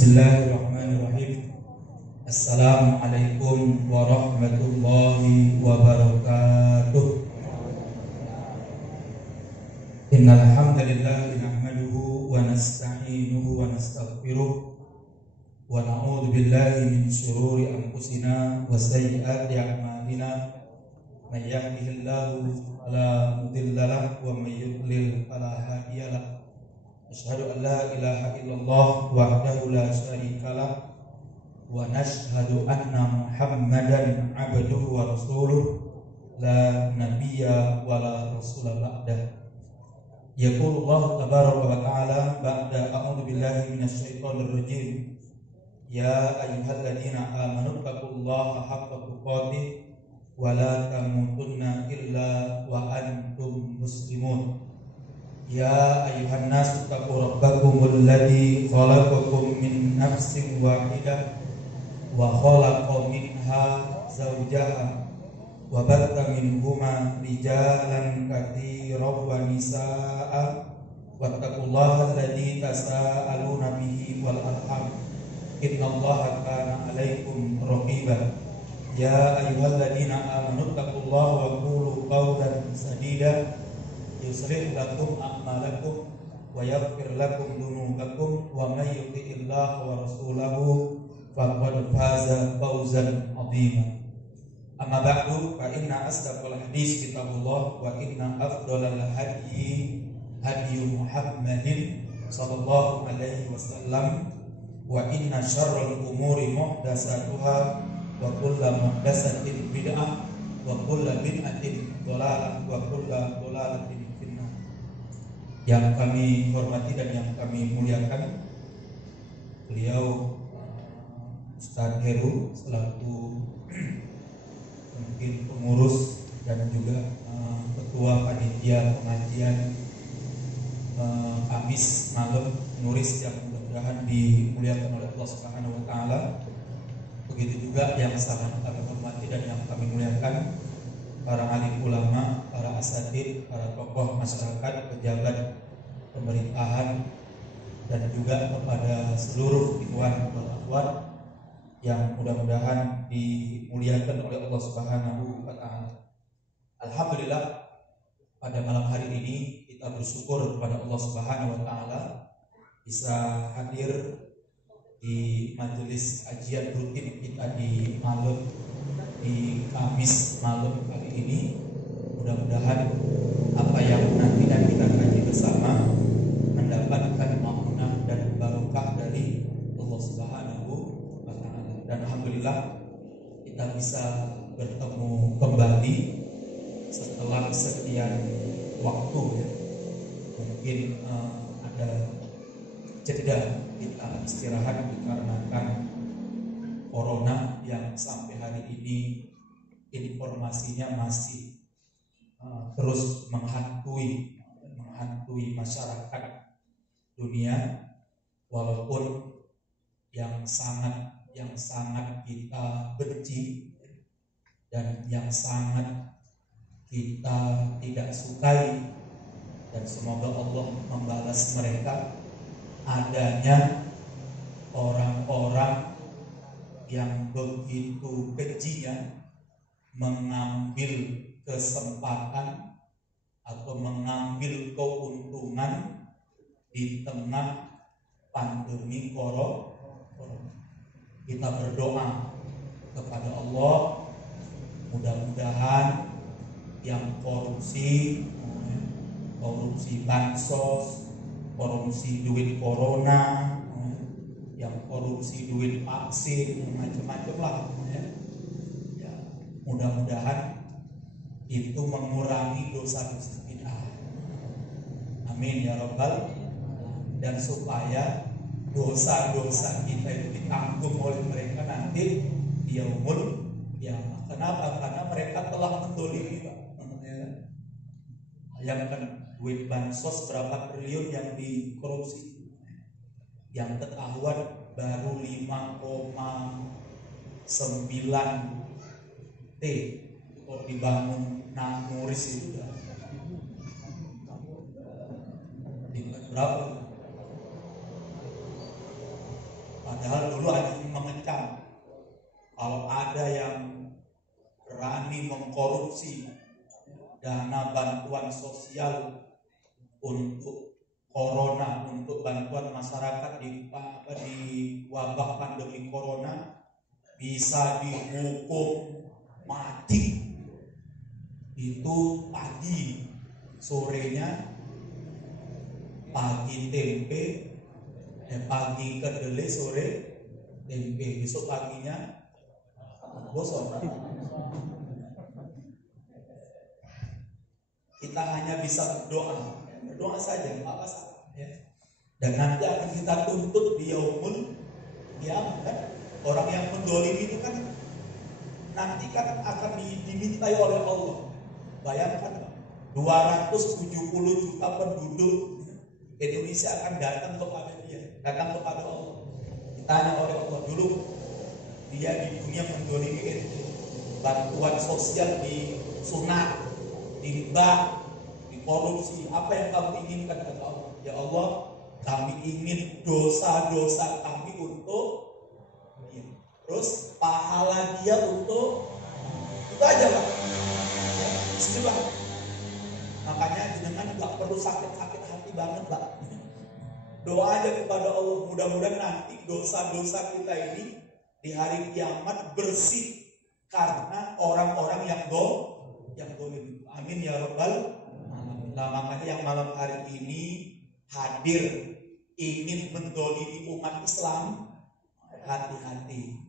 Bismillahirrahmanirrahim. Assalamualaikum warahmatullahi wabarakatuh. Innal hamdalillah nahmaduhu wa nasta'inuhu wa nastaghfiruh wa na'udzu billahi min shururi anfusina wa sayyiati a'malina. May yahdihillahu fala mudilla lahu wa may yudlil fala hadiya lahu. Asyhadu an la ilaha illallah wahdahu la syarika lah wa nashhadu anna Muhammadan abduhu wa rasuluh la nabiyya wa la rasula ba'dah. Yaqulullah tabaraka wa ta'ala ba'da a'udzu billahi minasy syaithanir rajim. Ya ayyuhalladzina amanu taqullaha haqqa tuqatih wa la tamutunna illa wa antum muslimun. Ya ayuhan nasu taqu rabbakumul ladzi khalaqakum min nafsin wahidah wa khalaqa minha zawjaha wa batha minhuma rijalan katsiran wa nisaa'a wattaqullaha alladzi tasaaluna bihi wal arham innallaha kana 'alaikum raqiba. Ya ayyuhalladzina amanu taqullaha wa qulu qawlan sadida yuslih lakum a'malakum wa yaghfir lakum dhunubakum wa may yuti'illaha wa rasulahu faqad faza fawzan 'azima. Amma ba'du fa inna asdaqal hadits kitabullah wa inna afdalal hadyi hadyu Muhammadin sallallahu alaihi wasallam wa inna syarral umuri muhdatsatuha wa kullu muhdatsatin bid'ah wa kullu bid'atin dhalalah wa kullu dhalalatin. Yang kami hormati dan yang kami muliakan, beliau Ustaz Heru selaku mungkin pengurus dan juga ketua panitia pengajian Kamis malam Nuris yang mudah-mudahan dimuliakan oleh Allah Subhanahu wa taala. Begitu juga yang sangat kami hormati dan yang kami muliakan para alim ulama, para asatid, para tokoh masyarakat, pejabat pemerintahan, dan juga kepada seluruh ikhwan dan akhwat yang mudah-mudahan dimuliakan oleh Allah Subhanahu wa taala. Alhamdulillah, pada malam hari ini kita bersyukur kepada Allah Subhanahu wa taala bisa hadir di majelis kajian rutin kita di Kamis malam kali ini. Mudah-mudahan apa yang nanti kita kaji bersama mendapatkan makna dan barokah dari Allah Subhanahu wa taala. Dan alhamdulillah kita bisa bertemu kembali setelah sekian waktu ya. Mungkin ada jeda kita istirahat dikarenakan corona yang sampai hari ini informasinya masih terus menghantui masyarakat dunia, walaupun yang sangat kita benci dan yang sangat kita tidak sukai, dan semoga Allah membalas mereka, adanya orang-orang yang begitu kejinya mengambil kesempatan atau mengambil keuntungan di tengah pandemi corona. Kita berdoa kepada Allah, mudah-mudahan yang korupsi bansos, korupsi duit corona, yang korupsi duit vaksin, macam-macam lah ya, mudah-mudahan itu mengurangi dosa-dosa kita. Amin ya rabbal. Dan supaya dosa-dosa kita itu ditanggung oleh mereka nanti di yaumul qiyamah. Kenapa? Karena mereka telah mendolimi, Pak. Bayangkan duit bansos berapa triliun yang dikorupsi. Yang ketahuan baru 5,9 T kalau dibangun Nuris itu berapa? korupsi, dana bantuan sosial untuk corona, untuk bantuan masyarakat di wabah pandemi corona bisa dihukum mati. Itu pagi, sorenya pagi tempe, pagi kedelai, sore tempe, besok paginya gosong. Kita hanya bisa berdoa saja, apa salah ya. Dan nanti akan kita tuntut di yaumul qiyamah kan. Orang yang mendolimi itu kan nanti kan akan dimintai oleh Allah. Bayangkan 270 juta penduduk Indonesia akan datang kepada dia, datang kepada Allah. Ditanya oleh Allah, dulu dia di dunia mendolimi itu, bantuan sosial di sunat, di riba, di korupsi, apa yang kamu inginkan kata Allah? Ya Allah, kami ingin dosa-dosa kami untuk dia. Terus pahala dia untuk itu aja Pak. Ya, bismillah. Makanya jenengan nggak perlu sakit-sakit hati banget Pak. Doa aja kepada Allah, mudah-mudahan nanti dosa-dosa kita ini di hari kiamat bersih karena orang-orang yang dolim. Amin ya rabbal alamin. Nah, makanya yang malam hari ini hadir ingin mendolimi umat Islam, hati-hati.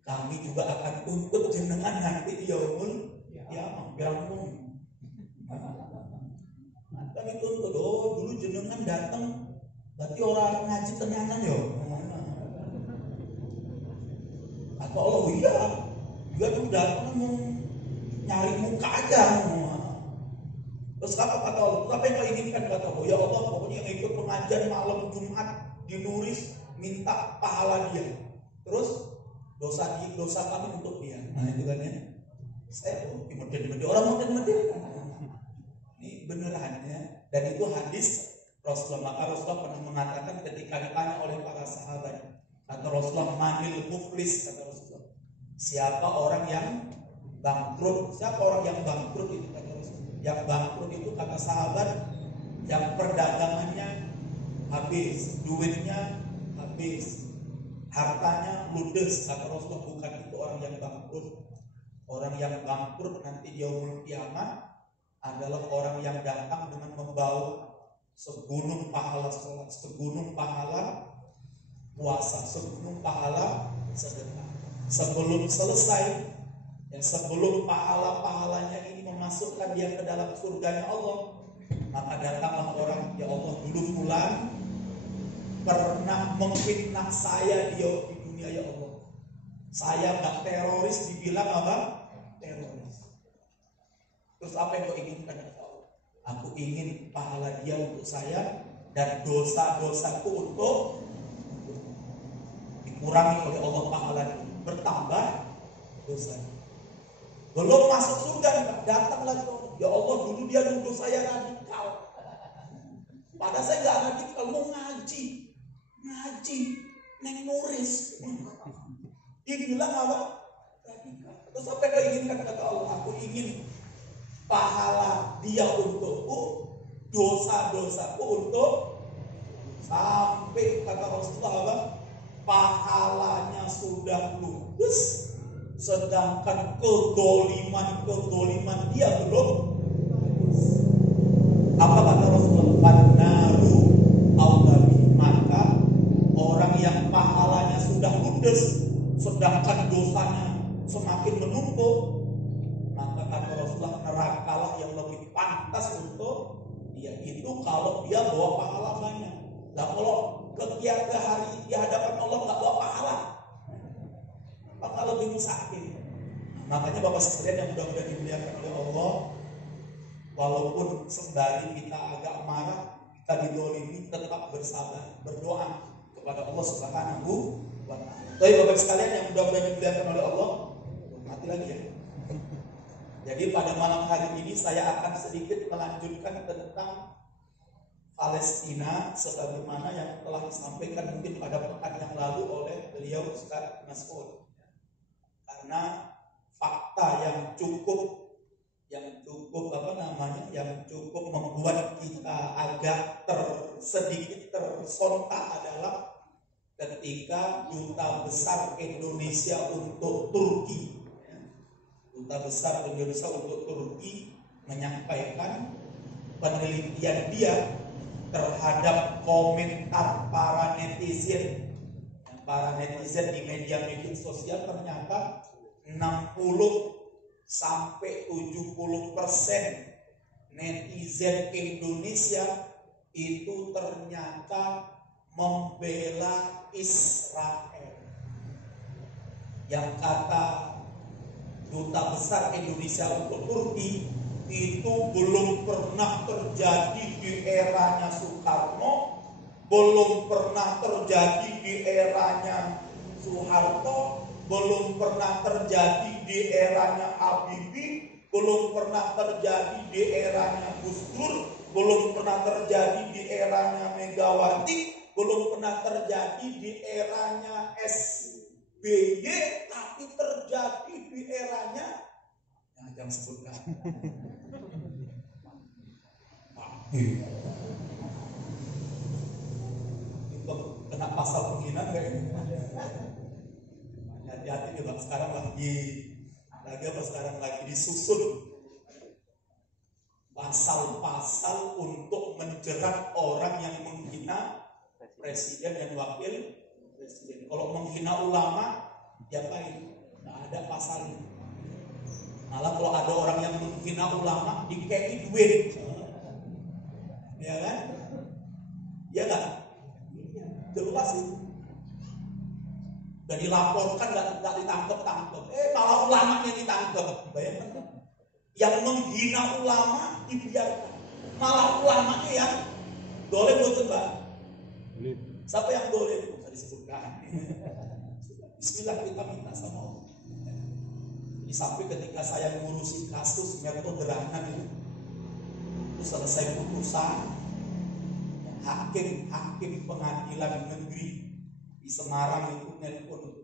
Kami juga akan tuntut jenengan nanti di yaumul qiyamah. Kami tuntut, dulu jenengan datang berarti orang ngaji ternyata yo. Atau Allah iya, dia tuh datang mau nyari muka aja. Terus apa kata Allah? Apa yang kau inginkan kata Allah? Ya Allah, pokoknya yang ikut pengajian malam Jumat di Nuris minta pahala dia. Terus dosa kami untuk dia. Nah itu kan ya. Saya model orang model. Ini beneran ya. Dan itu hadis Rasulullah. Maka Rasulullah pernah mengatakan ketika ditanya oleh para sahabat, kata Rasulullah, manil muflis, kata Rasulullah, siapa orang yang bangkrut? Siapa orang yang bangkrut itu kata Rasulullah? Yang bangkrut itu kata sahabat yang perdagangannya habis, duitnya habis, hartanya ludes, kata Rasulullah. Bukan itu orang yang bangkrut. Orang yang bangkrut nanti di yaumul qiyamah adalah orang yang datang dengan membawa segunung pahala sholat, segunung pahala puasa, segunung pahala sedekah. Sebelum selesai, sebelum pahalanya ini memasukkan dia ke dalam surganya Allah, maka datanglah orang, ya Allah, dulu fulan pernah memfitnah saya di dunia, ya Allah. Saya nggak teroris, dibilang apa? Teroris. Terus apa yang kau inginkan? Aku ingin pahala dia untuk saya dan dosa-dosaku untuk dikurangi oleh Allah, pahala bertambah dosa. Belum masuk surga, datanglah tuh. Ya Allah, dulu dia nuduh saya radikal. Padahal saya nggak radikal, mau ngaji neng Nuris. Dia bilang apa? Radikal. Terus apa yang kau inginkan kata Allah? Aku ingin pahala dia untukku, dosa-dosaku untuk, sampai kata Rasulullah apa? Pahalanya sudah ludes, sedangkan kedoliman dia belum. Apa kata Rasulullah? Panaru aulabi, maka orang yang pahalanya sudah ludes, sedangkan dosanya semakin menumpuk, maka kata Rasulullah, nerakalah yang lebih pantas untuk dia. Itu kalau dia bawa pahala banyak. Nah kalau ke hari di hadapan Allah nggak bawa pahala, maka lebih musafir. Makanya Bapak sekalian yang mudah-mudahan dimuliakan oleh Allah, walaupun sembari kita agak marah, kita didolimi, tetap bersabar, berdoa kepada Allah Subhanahu wa Ta'ala. Tapi Bapak sekalian yang mudah-mudahan dimuliakan oleh Allah, mati lagi ya. Jadi pada malam hari ini saya akan sedikit melanjutkan tentang Palestina sebagaimana yang telah disampaikan mungkin pada pekan yang lalu oleh beliau Ustaz Mas'ud. Karena fakta yang cukup yang cukup membuat kita agak sedikit tersontak adalah ketika Duta Besar Indonesia untuk Turki menyampaikan penelitian dia terhadap komentar para netizen di media sosial. Ternyata 60-70% netizen Indonesia itu ternyata membela Israel. Yang kata Duta Besar Indonesia untuk Turki, itu belum pernah terjadi di eranya Soekarno, belum pernah terjadi di eranya Soeharto, belum pernah terjadi di eranya Habibie, belum pernah terjadi di eranya Gus Dur, belum pernah terjadi di eranya Megawati, belum pernah terjadi di eranya SBY, tapi terjadi di eranya jangan sebutkan. Kena pasal penghinaan gak ini? Hati-hati nih Bang, sekarang lagi disusun pasal-pasal untuk menjerat orang yang menghina presiden dan wakil presiden. Kalau menghina ulama, diapain? Nggak ada pasalnya. Malah kalau ada orang yang menghina ulama, dikei duit, ya kan? Ya kan? Jelas itu. Dan dilaporkan nggak ditangkap. Malah ulamanya ditangkap. Bayangkan. Yang menghina ulama dibiarkan. Malah ulamanya yang boleh betul Mbak. Siapa yang boleh? Bisa disebutkan. Bismillah kita minta sama Allah. Jadi sampai ketika saya ngurusi kasus metoderanan itu selesai putusan, hakim pengadilan negeri di Semarang itu nelpon,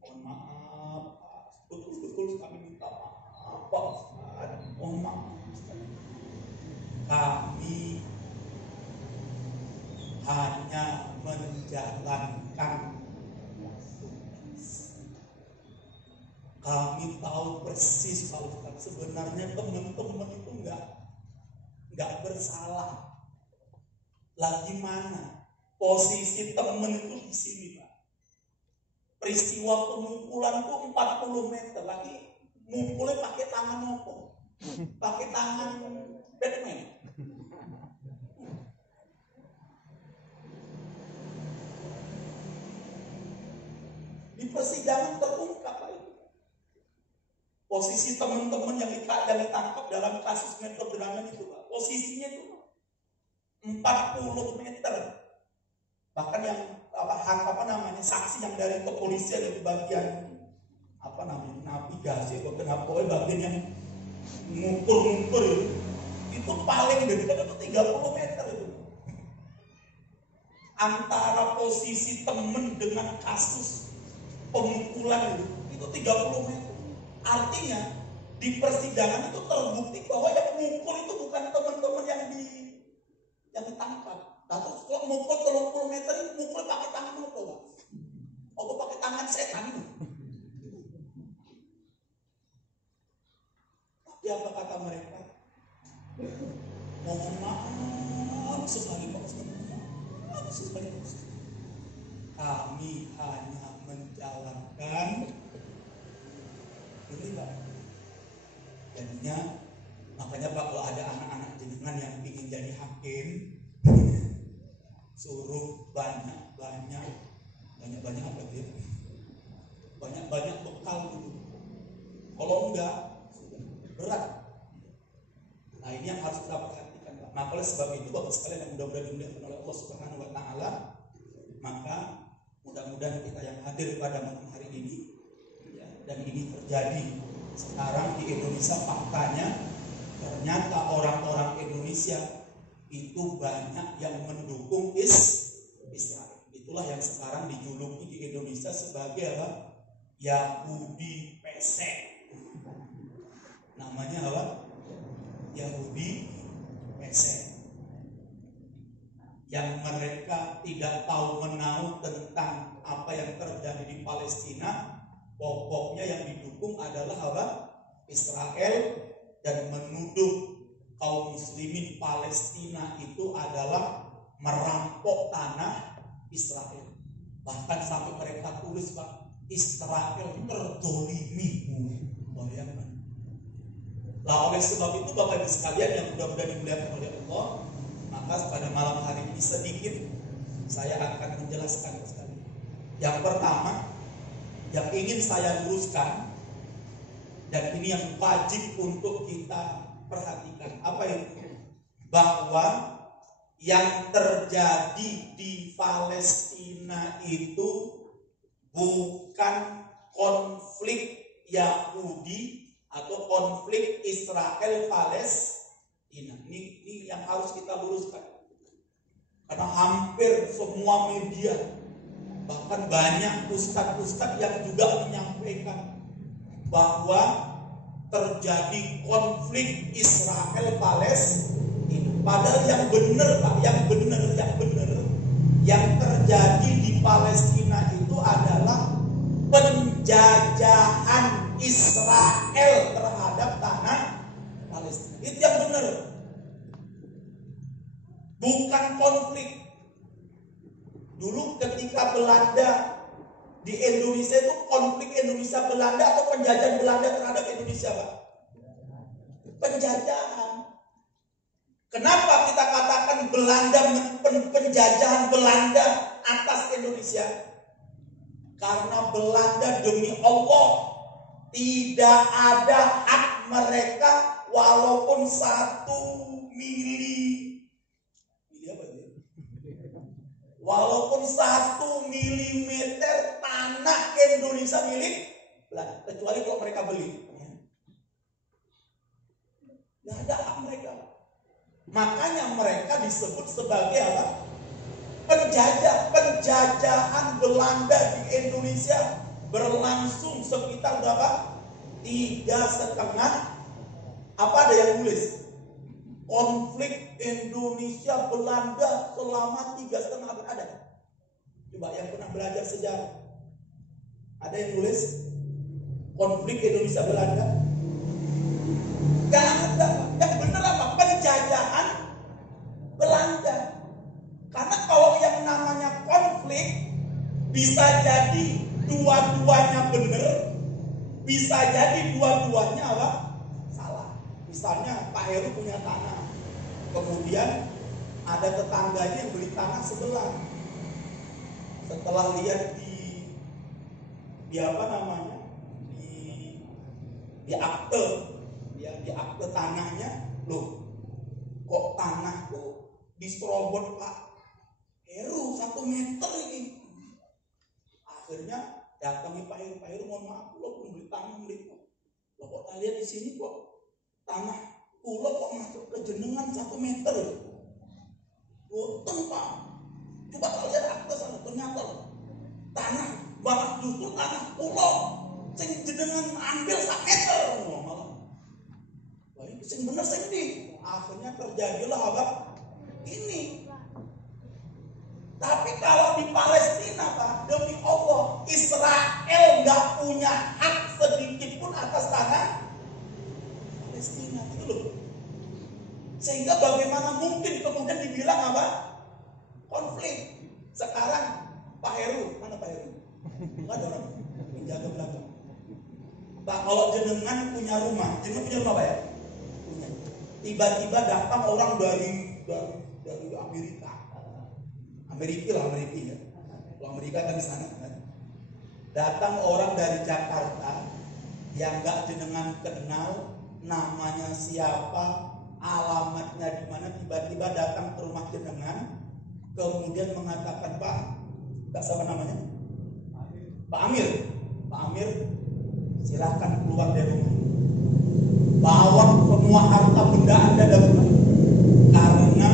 mohon maaf, betul kami minta maaf Pak Ustaz, mohon maaf, kami hanya menjalankan, kami tahu persis Pak Ustaz, sebenarnya teman-teman itu nggak bersalah. Lagi mana? Posisi temen itu di sini Pak. Peristiwa pemukulan itu 40 meter. Lagi mukulnya pakai tangan apa? Pakai tangan Batman. Di persidangan terungkap Pak itu. Posisi teman-teman yang ditangkap dalam kasus metoderanan itu Pak. Posisinya itu 40 meter. Bahkan yang saksi yang dari kepolisian dari bagian navigasi atau kenapa bagian yang ngukur itu paling dekat itu 30 meter itu. Antara posisi temen dengan kasus pemukulan itu 30 meter. Artinya di persidangan itu terbukti bahwa yang mukul itu bukan teman-teman yang ditangkap. Lalu kalau mukul 30 meter itu mukul pakai tangan apa Pak? Apa pakai tangan setan? Tapi apa kata mereka? Mohon maaf sekali Pak Ustaz. Kami hanya menjalankan ini Pak. Jadinya makanya Pak, kalau ada anak-anak jenengan yang ingin jadi hakim, suruh banyak apa dia? Banyak bekal dulu. Kalau enggak, berat. Nah ini yang harus kita perhatikan Pak. Nah oleh sebab itu Bapak sekalian yang mudah-mudahan dimuliakan oleh Allah Subhanahu Wa Taala, maka mudah-mudahan kita yang hadir pada malam hari ini, ya, dan ini terjadi sekarang di Indonesia, faktanya ternyata orang-orang Indonesia itu banyak yang mendukung Israel. Itulah yang sekarang dijuluki di Indonesia sebagai apa? Yahudi pesek. namanya apa? Yahudi Mesir, yang mereka tidak tahu menahu tentang apa yang terjadi di Palestina. Pokoknya yang didukung adalah apa? Israel, dan menuduh kaum muslimin Palestina itu adalah merampok tanah Israel. Bahkan sampai mereka tulis, Pak, Israel terzolimi. Bayangkan. Lah oleh sebab itu Bapak Ibu sekalian yang mudah-mudahan dimuliakan oleh Allah, maka pada malam hari ini sedikit saya akan menjelaskan sekali. Yang pertama yang ingin saya luruskan, dan ini yang wajib untuk kita perhatikan, apa itu? Bahwa yang terjadi di Palestina itu bukan konflik Yahudi atau konflik Israel Palestina. Ini yang harus kita luruskan. Karena hampir semua media, bahkan banyak ustadz-ustadz yang juga menyampaikan bahwa terjadi konflik Israel Palestina. Padahal yang benar, Pak, yang benar, yang terjadi di Palestina itu adalah penjajahan Israel terhadap tanah Palestina. Itu yang benar. Bukan konflik. Dulu ketika Belanda di Indonesia itu konflik Indonesia Belanda atau penjajahan Belanda terhadap Indonesia, Pak? Penjajahan. Kenapa kita katakan Belanda, penjajahan Belanda atas Indonesia? Karena Belanda demi Allah tidak ada hak mereka walaupun 1 mili. Walaupun 1 milimeter tanah Indonesia milik Belanda, kecuali kalau mereka beli. Tidak ada hak mereka. Makanya mereka disebut sebagai apa? Penjajah. Penjajahan Belanda di Indonesia berlangsung sekitar berapa? 3,5. Apa ada yang tulis? Konflik Indonesia Belanda selama 3,5 abad. Ada? Coba yang pernah belajar sejarah, ada yang tulis konflik Indonesia Belanda? Gak ada. Yang benar apa? Penjajahan Belanda. Karena kalau yang namanya konflik bisa jadi dua-duanya benar, bisa jadi dua-duanya apa? Salah. Misalnya Pak Heru punya tanah, kemudian ada tetangganya yang beli tanah sebelah. Setelah lihat di apa namanya, di akte, di akte tanahnya, loh, kok tanah tuh diserobot Pak Heru 1 meter ini. Akhirnya datangi Pak Heru, mohon maaf, lo belum beli tanah milik lo. Lo kok kalian di sini kok tanah pulau kok masuk ke jenengan 1 meter? Boten Pak. Coba kalian akte sana, ternyata tanah malah justru tanah pulau sing jenengan ambil 1 meter. Malah, wah ini sing bener sing di. Akhirnya terjadilah apa? Ini. Tapi kalau di Palestina, Pak, demi Allah, Israel nggak punya hak sedikit pun atas tanah Palestina, itu loh. Sehingga bagaimana mungkin kemudian dibilang apa? Konflik. Sekarang Pak Heru, mana Pak Heru? Nggak ada orang menjaga belakang. Pak, kalau jenengan punya rumah, jenengan punya rumah Pak ya? Punya. Tiba-tiba datang orang dari Amerika. Amerika ya. Kalau Amerika kan di sana kan. Datang orang dari Jakarta yang nggak jenengan kenal, namanya siapa, alamatnya di mana, tiba-tiba datang ke rumah jenengan, kemudian mengatakan, Pak, nggak sama namanya, Pak Amir, silakan keluar dari rumah, bawa semua harta benda Anda dari rumah, karena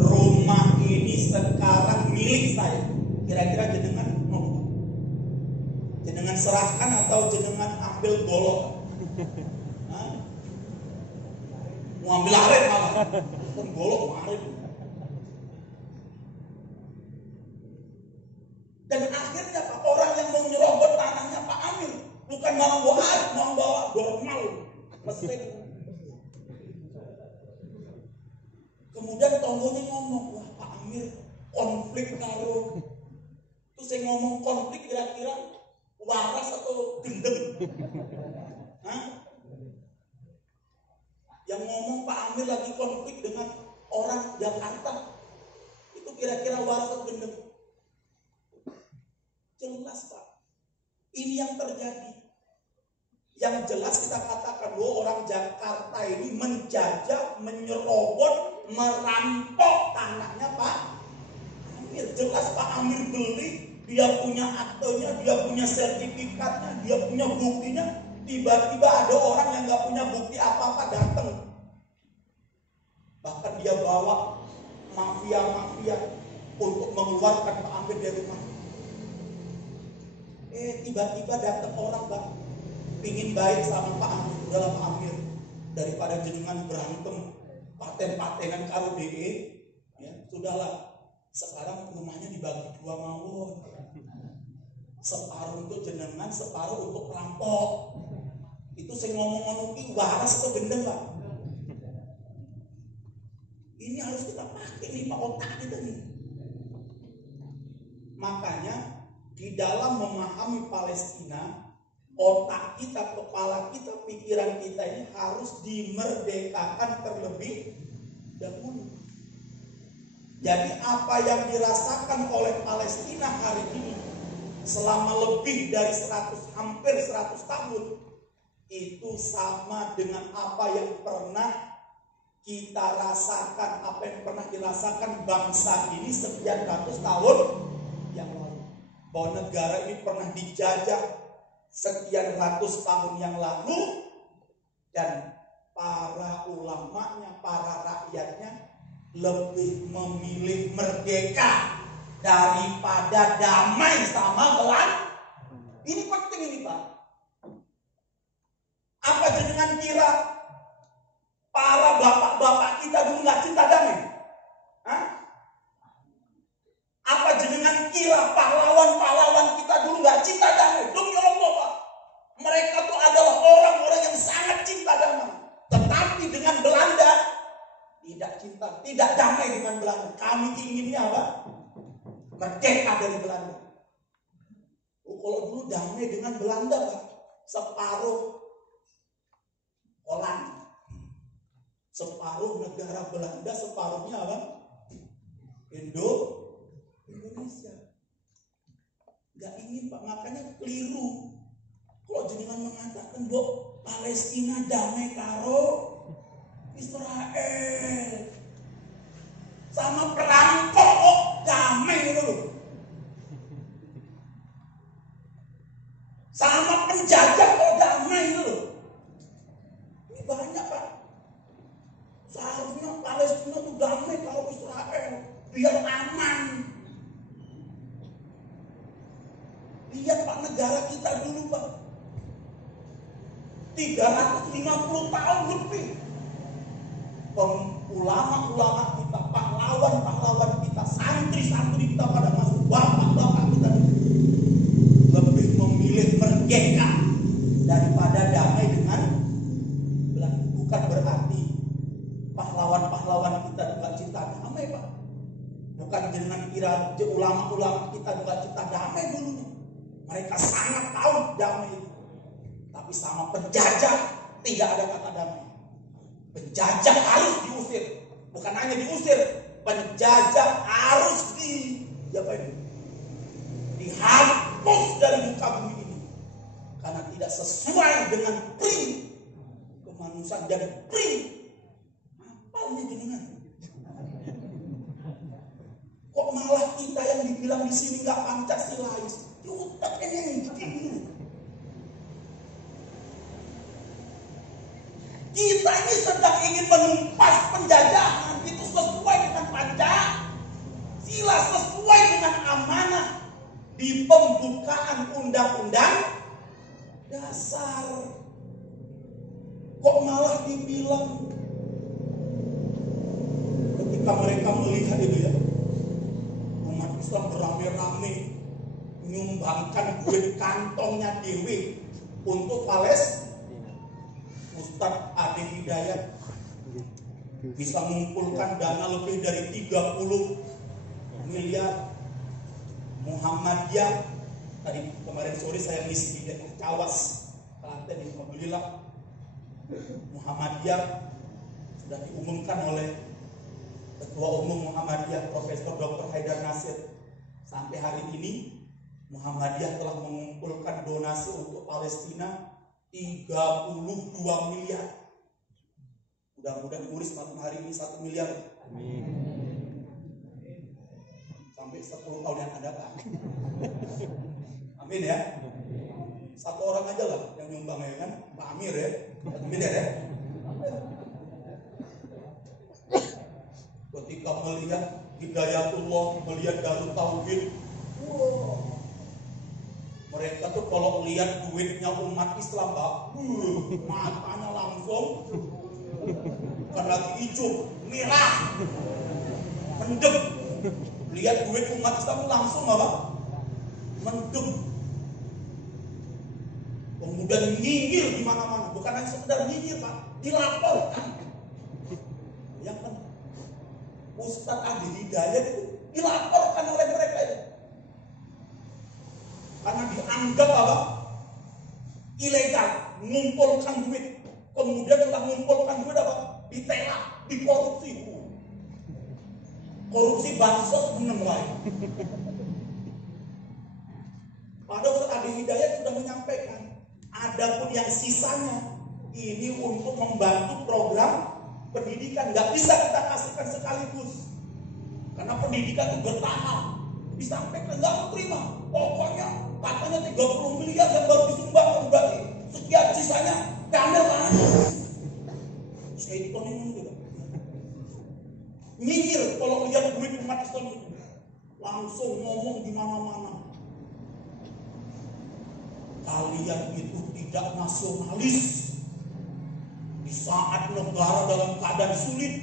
rumah ini sekarang milik saya. Kira-kira jenengan mau? Jenengan serahkan atau jenengan ambil golok? mau ambil aren malah. Golok aren. Dan akhirnya Pak, orang yang mau nyerobot tanahnya Pak Amir bukan mau bawa air, mau bawa normal mesin. Kemudian tonggonya ngomong, wah Pak Amir konflik karo. Terus saya ngomong konflik kira-kira waras atau gendeng? Hah? Yang ngomong Pak Amir lagi konflik dengan orang Jakarta, itu kira-kira waras atau gendeng? Jelas Pak, ini yang terjadi. Yang jelas kita katakan bahwa orang Jakarta ini menjajah, menyerobot, merampok tanahnya Pak Amir. Jelas Pak Amir beli, dia punya aktenya, dia punya sertifikatnya, dia punya buktinya. Tiba-tiba ada orang yang gak punya bukti apa-apa datang. Bahkan dia bawa mafia-mafia untuk mengeluarkan Pak Amir dari rumah. Tiba-tiba datang orang Pak, pingin baik sama Pak Amir. Udahlah Pak Amir, daripada jenengan berantem paten-patenan karo DE, ya sudahlah. Sekarang rumahnya dibagi 2 mawon. Separuh untuk jenengan, separuh untuk perampok. Itu saya ngomong-ngomong ki waras atau gendeng Pak? Ini harus kita pakai nih Pak, otak kita nih. Makanya di dalam memahami Palestina, otak kita, kepala kita, pikiran kita ini harus dimerdekakan terlebih dahulu. Jadi apa yang dirasakan oleh Palestina hari ini selama lebih dari hampir 100 tahun itu sama dengan apa yang pernah kita rasakan, apa yang pernah dirasakan bangsa ini sekian ratus tahun yang lalu. Bahwa negara ini pernah dijajah sekian ratus tahun yang lalu dan para ulamanya, para rakyatnya lebih memilih merdeka daripada damai sama Belanda. Ini penting ini Pak. Apa jenengan kira para bapak-bapak kita dulu nggak cinta damai? Hah? Apa jenengan kira pahlawan-pahlawan kita dulu nggak cinta damai? Demi Allah Pak, mereka tuh adalah orang-orang yang sangat cinta damai. Tetapi dengan Belanda tidak cinta, tidak damai dengan Belanda. Kami inginnya apa? Merdeka dari Belanda. Kalau dulu damai dengan Belanda Pak, separuh Holland, separuh negara Belanda, separuhnya apa? Indonesia. Gak ingin Pak, makanya keliru. Kalau jenengan mengatakan bahwa Palestina damai karo Israel, sama perampok kok damai dulu, sama penjajah kok damai dulu. Ini banyak Pak. Seharusnya Palestina tuh damai kalau Israel biar aman. Lihat Pak, negara kita dulu Pak, 350 tahun lebih. Ulama-ulama kita, pahlawan-pahlawan kita, santri-santri kita pada masa bapak-bapak kita lebih memilih merdeka daripada damai dengan Belanda. Bukan berarti pahlawan-pahlawan kita juga cinta damai Pak. Bukan dengan kira ulama-ulama kita juga cinta damai dulunya. Mereka sangat tahu damai itu. Tapi sama penjajah tidak ada kata damai. Penjajah harus diusir. Bukan hanya diusir, penjajah harus dihapus dari muka bumi ini. Karena tidak sesuai dengan prinsip kemanusiaan dan prinsip apalnya jenengan. Kok malah kita yang dibilang di sini nggak Pancasilais? Di otak ini yang begini. Kita ini sedang ingin menumpas penjajahan. Itu sesuai dengan Pancasila, sesuai dengan amanah di pembukaan Undang-Undang Dasar. Kok malah dibilang ketika mereka melihat itu ya, umat Islam beramai-ramai menyumbangkan duit kantongnya dewi untuk Palestina. Ustadz Ade Hidayat bisa mengumpulkan dana lebih dari 30 miliar. Muhammadiyah, tadi kemarin sore saya misi di daerah Cawas, Klaten, alhamdulillah Muhammadiyah sudah diumumkan oleh Ketua Umum Muhammadiyah Profesor Dr. Haidar Nasir. Sampai hari ini Muhammadiyah telah mengumpulkan donasi untuk Palestina 32 miliar. Mudah-mudahan Uris malam hari ini 1 miliar. Amin. Sampai 10 tahun yang akan datang. Amin ya. Satu orang aja lah yang nyumbang ya kan, Pak Amir ya, 1 miliar ya. Ketika melihat Hidayatullah, melihat Darut Tauhid, mereka tuh kalau lihat duitnya umat Islam, Pak, matanya langsung bukan lagi hijau, merah, mendem. Lihat duit umat Islam langsung apa? Mendem. Kemudian nyinyir di mana-mana, bukan hanya sekedar nyinyir, Pak, dilaporkan. Yang kan Ustadz Ade Hidayat itu dilaporkan oleh mereka itu. Karena dianggap apa? Ilegal, mengumpulkan duit. Kemudian setelah mengumpulkan duit apa? Ditelak, dikorupsi. Korupsi bansos bener lain. Padahal Ustadz Ade Hidayat sudah menyampaikan, adapun yang sisanya ini untuk membantu program pendidikan, nggak bisa kita kasihkan sekaligus karena pendidikan itu bertahap. Disampaikan nggak terima, pokoknya katanya 30 miliar yang baru disumbangkan, berarti sekian sisanya diambil tangan. Saya itu juga nyinyir kalau lihat duit umat Islam itu, langsung ngomong di mana-mana. Kalian itu tidak nasionalis. Di saat negara dalam keadaan sulit,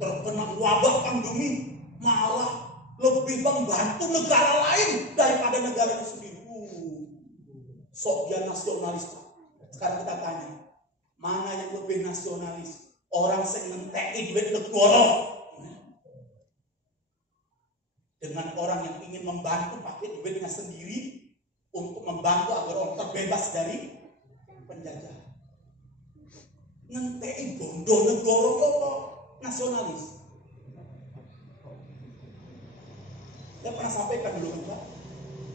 terkena wabah pandemi, malah lebih membantu negara lain daripada negara itu sendiri. Sok dia nasionalis. Sekarang kita tanya, mana yang lebih nasionalis? Orang yang ngenteki duit negara dengan orang yang ingin membantu pakai duitnya sendiri untuk membantu agar orang terbebas dari penjajah. Ngenteki bondo negara kok nasionalis. Saya pernah sampaikan dulu Pak,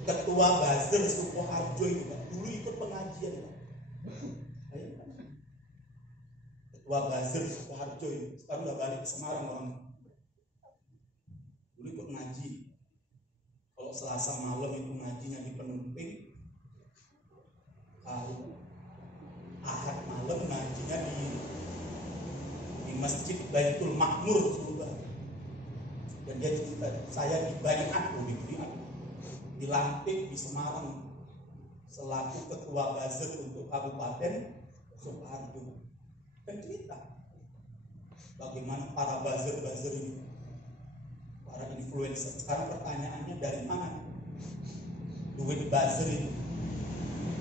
Ketua Buzzer Sukoharjo itu Pak, dulu ikut pengajian Pak. Ketua Buzzer Sukoharjo itu sekarang udah balik ke Semarang Bang. Dulu ikut ngaji. Kalau Selasa malam itu ngajinya di Penumping, kalau Ahad malam ngajinya di Masjid Baitul Makmur juga. Dan dia cerita, saya dibayar dilantik di Semarang selaku Ketua Buzzer untuk Kabupaten Sukoharjo. Dan cerita bagaimana para buzzer ini, para influencer. Sekarang pertanyaannya, dari mana duit buzzer itu?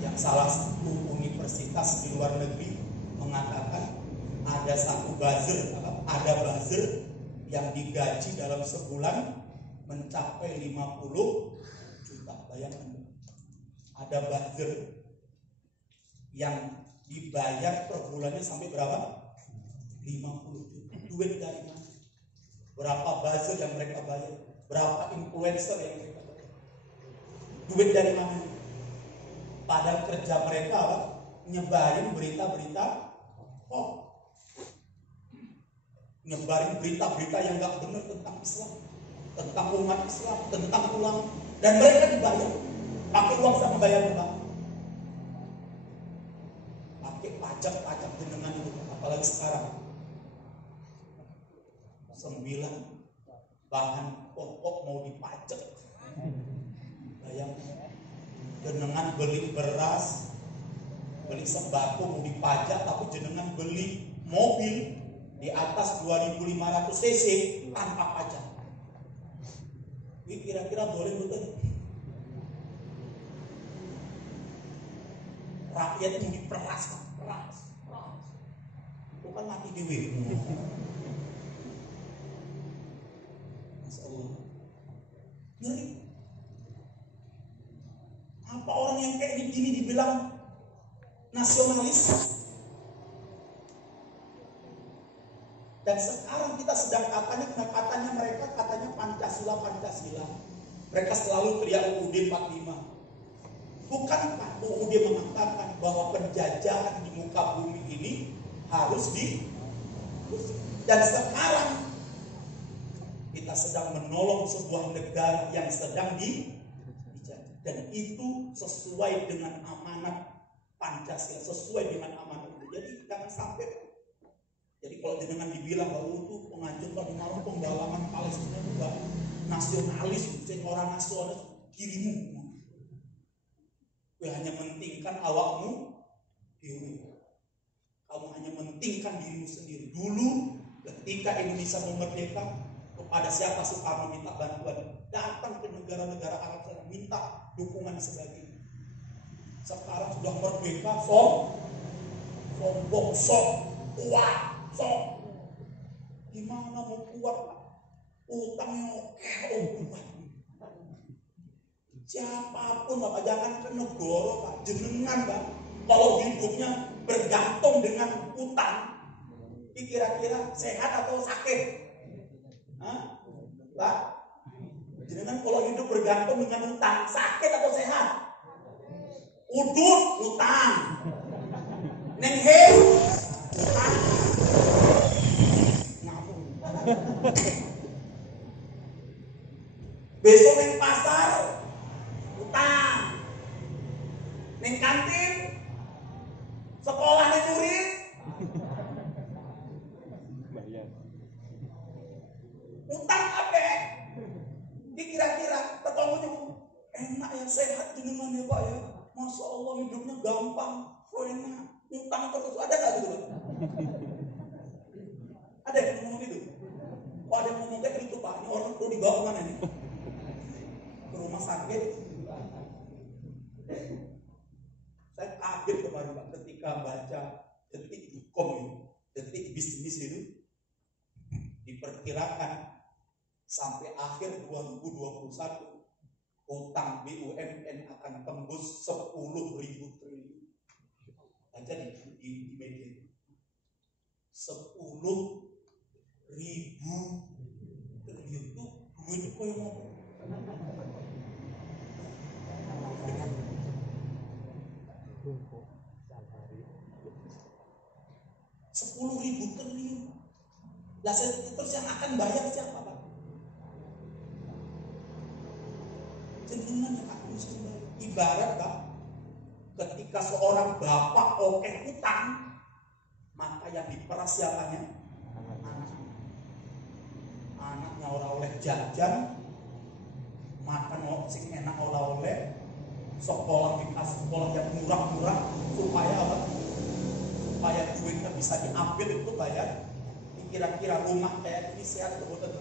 Yang salah satu universitas di luar negeri mengatakan ada satu buzzer, ada buzzer yang digaji dalam sebulan mencapai 50 juta. Bayangkan, ada buzzer yang dibayar per bulannya sampai berapa? 50 juta. Duit dari mana? Berapa buzzer yang mereka bayar? Berapa influencer yang mereka bayar? Duit dari mana? Padahal kerja mereka apa? Nyebarin berita-berita hoax. Nyebarin berita-berita yang gak benar tentang Islam, tentang umat Islam, tentang ulama. Dan mereka dibayar. Pakai uang sama bayar berapa? Pakai pajak jenengan itu. Apalagi sekarang 9 bahan pokok mau dipajak. Bayangkan, jenengan beli beras, beli sembako mau dipajak, tapi jenengan beli mobil di atas 2500 cc tanpa pajak. Ini kira-kira boleh betul? Rakyat yang diperas, peras. Bukan mati dewi. Masya Allah. Ngeri. Apa orang yang kayak gini dibilang nasionalis? Dan sekarang kita sedang katanya mereka katanya Pancasila. Mereka selalu teriak UUD 45. Bukankah UUD mengatakan bahwa penjajahan di muka bumi ini harus dan sekarang kita sedang menolong sebuah negara yang sedang dijajah, dan itu sesuai dengan amanat Pancasila, sesuai dengan amanat itu. Jadi jangan sampai. Jadi kalau dengan dibilang bahwa itu pengajuan Pak penggalangan Palestina juga nasionalis, orang nasionalis, dirimu. Kau hanya mentingkan awakmu diri. Kamu hanya mentingkan dirimu sendiri. Dulu ketika Indonesia mau merdeka, kepada siapa sih kamu minta bantuan? Datang ke negara-negara Arab sana minta dukungan sebagainya. Sekarang sudah merdeka, sombong, kuat, gimana mau kuat? Utangnya kuat. Siapapun Bapak, jangan ke negara Pak, jenengan Pak. Kalau hidupnya bergantung dengan utang, kira-kira sehat atau sakit? Hah? Pak, jenengan kalau hidup bergantung dengan utang, sakit atau sehat? Udut, utang. Nenghe, utang. Ngapung. Besok neng pasar, utang. Neng kantin, sekolahnya curi. Utang apa? Kira-kira ketemu enak yang sehat jenengan ya Pak ya. Masya Allah hidupnya gampang, enak. Utang terus ada nggak gitu Pak? Ada yang ngomong gitu? Kok ada yang ngomong kayak gitu Pak? Ini orang perlu dibawa kemana nih? Ke rumah sakit. Saya kaget kemarin Pak ketika baca detik.com ini, detik bisnis itu diperkirakan sampai akhir 2021 utang BUMN akan tembus 10.000 triliun. Baca di media 10.000 triliun itu duit kok yang mau 10.000 triliun. Lah terus yang akan bayar siapa Pak? Jenengan yang akan bayar. Ibarat Pak, ketika seorang bapak oke utang, maka yang diperas siapanya? Anaknya orang oleh jajan, makan sing enak oleh sekolah yang murah-murah supaya apa? Supaya duitnya bisa diambil itu bayar. Kira-kira rumah kayak ini sehat betul.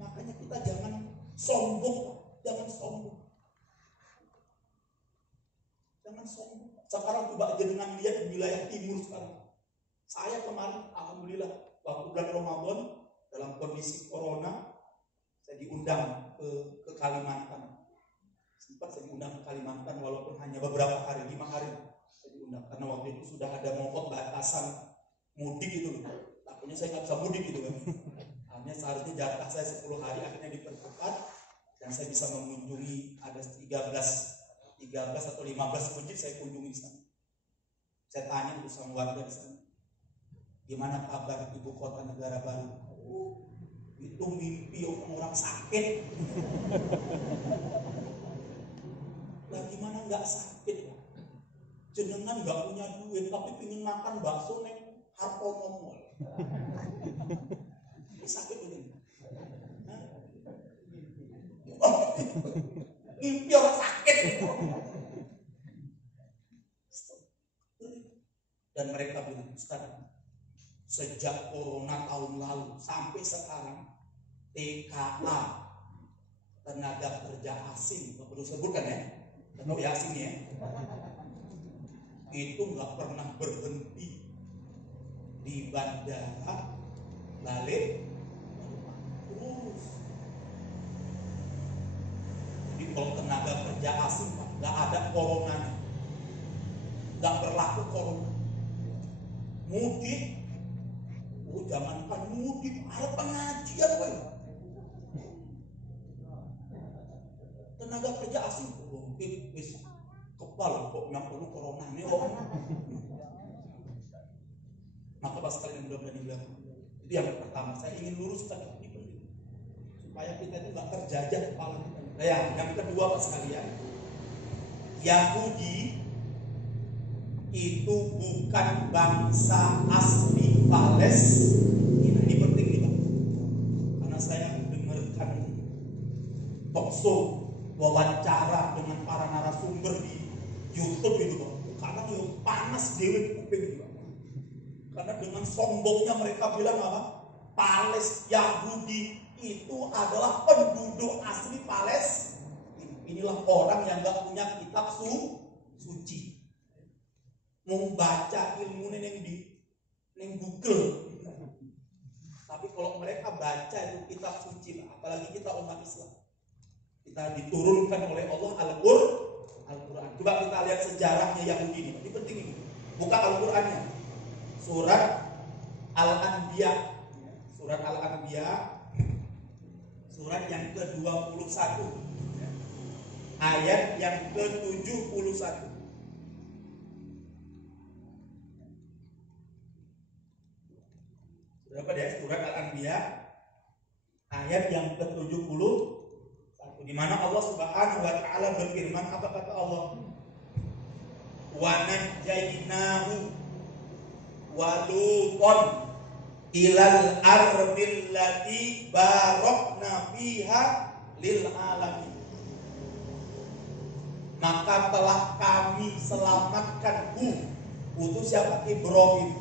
Makanya kita jangan sombong. Sekarang coba jenengan lihat di wilayah timur sekarang. Saya kemarin alhamdulillah waktu bulan Ramadan dalam kondisi corona saya diundang ke Kalimantan. Sempat saya diundang ke Kalimantan walaupun hanya beberapa hari, 5 hari saya diundang karena waktu itu sudah ada mogok batasan mudik gitu loh. Takutnya saya nggak bisa mudik gitu kan. Akhirnya seharusnya jatah saya 10 hari akhirnya dipercepat dan saya bisa mengunjungi ada 13 atau 15 masjid saya kunjungi di sana. Saya tanya itu sama warga di sana, gimana kabar ibu kota negara baru? Itu mimpi orang sakit. Lah gimana nggak sakit? Jenengan nggak punya duit tapi pingin makan bakso neng Hartono Mall. Ini sakit ini. Mimpi orang sakit. Dan mereka bilang, Ustaz, Sejak corona tahun lalu sampai sekarang, TKA, tenaga kerja asing, nggak perlu sebutkan ya, tenaga kerja asing ya, itu nggak pernah berhenti di bandara balik terus. Jadi kalau tenaga kerja asing nggak ada coronanya, nggak berlaku corona. Mudik, jangankan mudik, ada pengajian woy. Tenaga kerja asing wis kepal kok yang perlu corona ini kok. Maka pas kalian mudah-mudahan bilang, itu yang pertama saya ingin luruskan ini penting supaya kita itu nggak terjajah kepala kita. Nah, yang kedua Pak sekalian, Yahudi itu bukan bangsa asli Palestina. Ini penting nih Pak, karena saya mendengarkan talkshow wawancara dengan para narasumber di YouTube itu Pak, karena yang panas dewi kuping itu Pak. Karena dengan sombongnya mereka bilang apa? Yahudi itu adalah penduduk asli Palestina. Inilah orang yang nggak punya kitab suci. Mau baca ilmu neng Google. Tapi kalau mereka baca itu kitab suci, apalagi kita umat Islam, kita diturunkan oleh Allah Al-Quran. Coba kita lihat sejarahnya Yahudi ini. Ini penting ini. Buka Al-Qurannya. Surat Al-Anbiya. Surat Al-Anbiya. Surat yang ke-21. Ayat yang ke-71. Berapa deh? Surat Al-Anbiya ayat yang ke-71, di mana Allah Subhanahu wa taala berfirman, apa kata Allah? Wa najjaynahu wa lutan ilal ardil lati barakna fiha lil alamin. Maka telah kami selamatkan itu siapa? Ibrahim,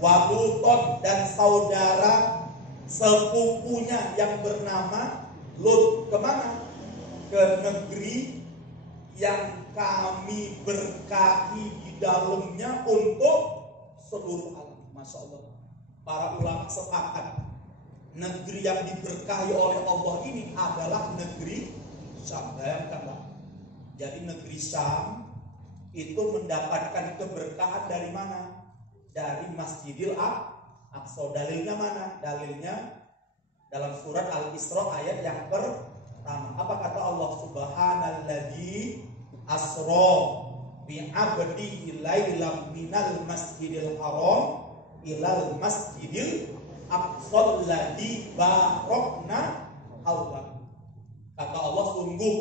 wa Luton dan saudara sepupunya yang bernama Lut. Kemana? Ke negeri yang kami berkahi di dalamnya untuk seluruh alam. Masya Allah. Para ulama sepakat, negeri yang diberkahi oleh Allah ini adalah negeri Syam. Bayangkan, jadi negeri Syam itu mendapatkan keberkahan dari mana? Dari Masjidil Aqsa. Dalilnya mana? Dalilnya dalam surat Al-Isra ayat yang pertama. Apa kata Allah? Subhanalladzi asra bi'abdihi lailam minal masjidil haram ilal masjidil aqsa alladzi barakna hawla. Kata Allah, sungguh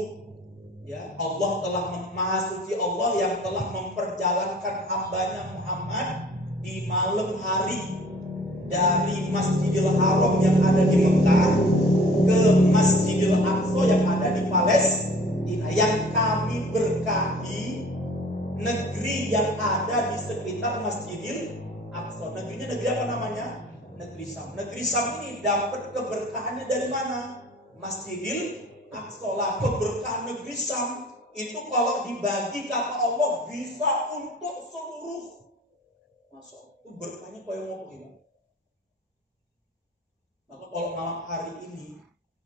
ya, Allah telah Maha Suci Allah yang telah memperjalankan hambanya Muhammad di malam hari dari Masjidil Haram yang ada di Mekah ke Masjidil Aqsa yang ada di Palestina, yang kami berkahi negeri yang ada di sekitar Masjidil Aqsa. Negerinya negeri apa namanya? Negeri Syam. Negeri Syam ini dapat keberkahannya dari mana? Masjidil Aqsa. Lah, keberkahan negeri Syam itu kalau dibagi kata Allah bisa untuk seluruh. Masya Allah, itu berkahnya kayak ngomong ini. Maka kalau malam hari ini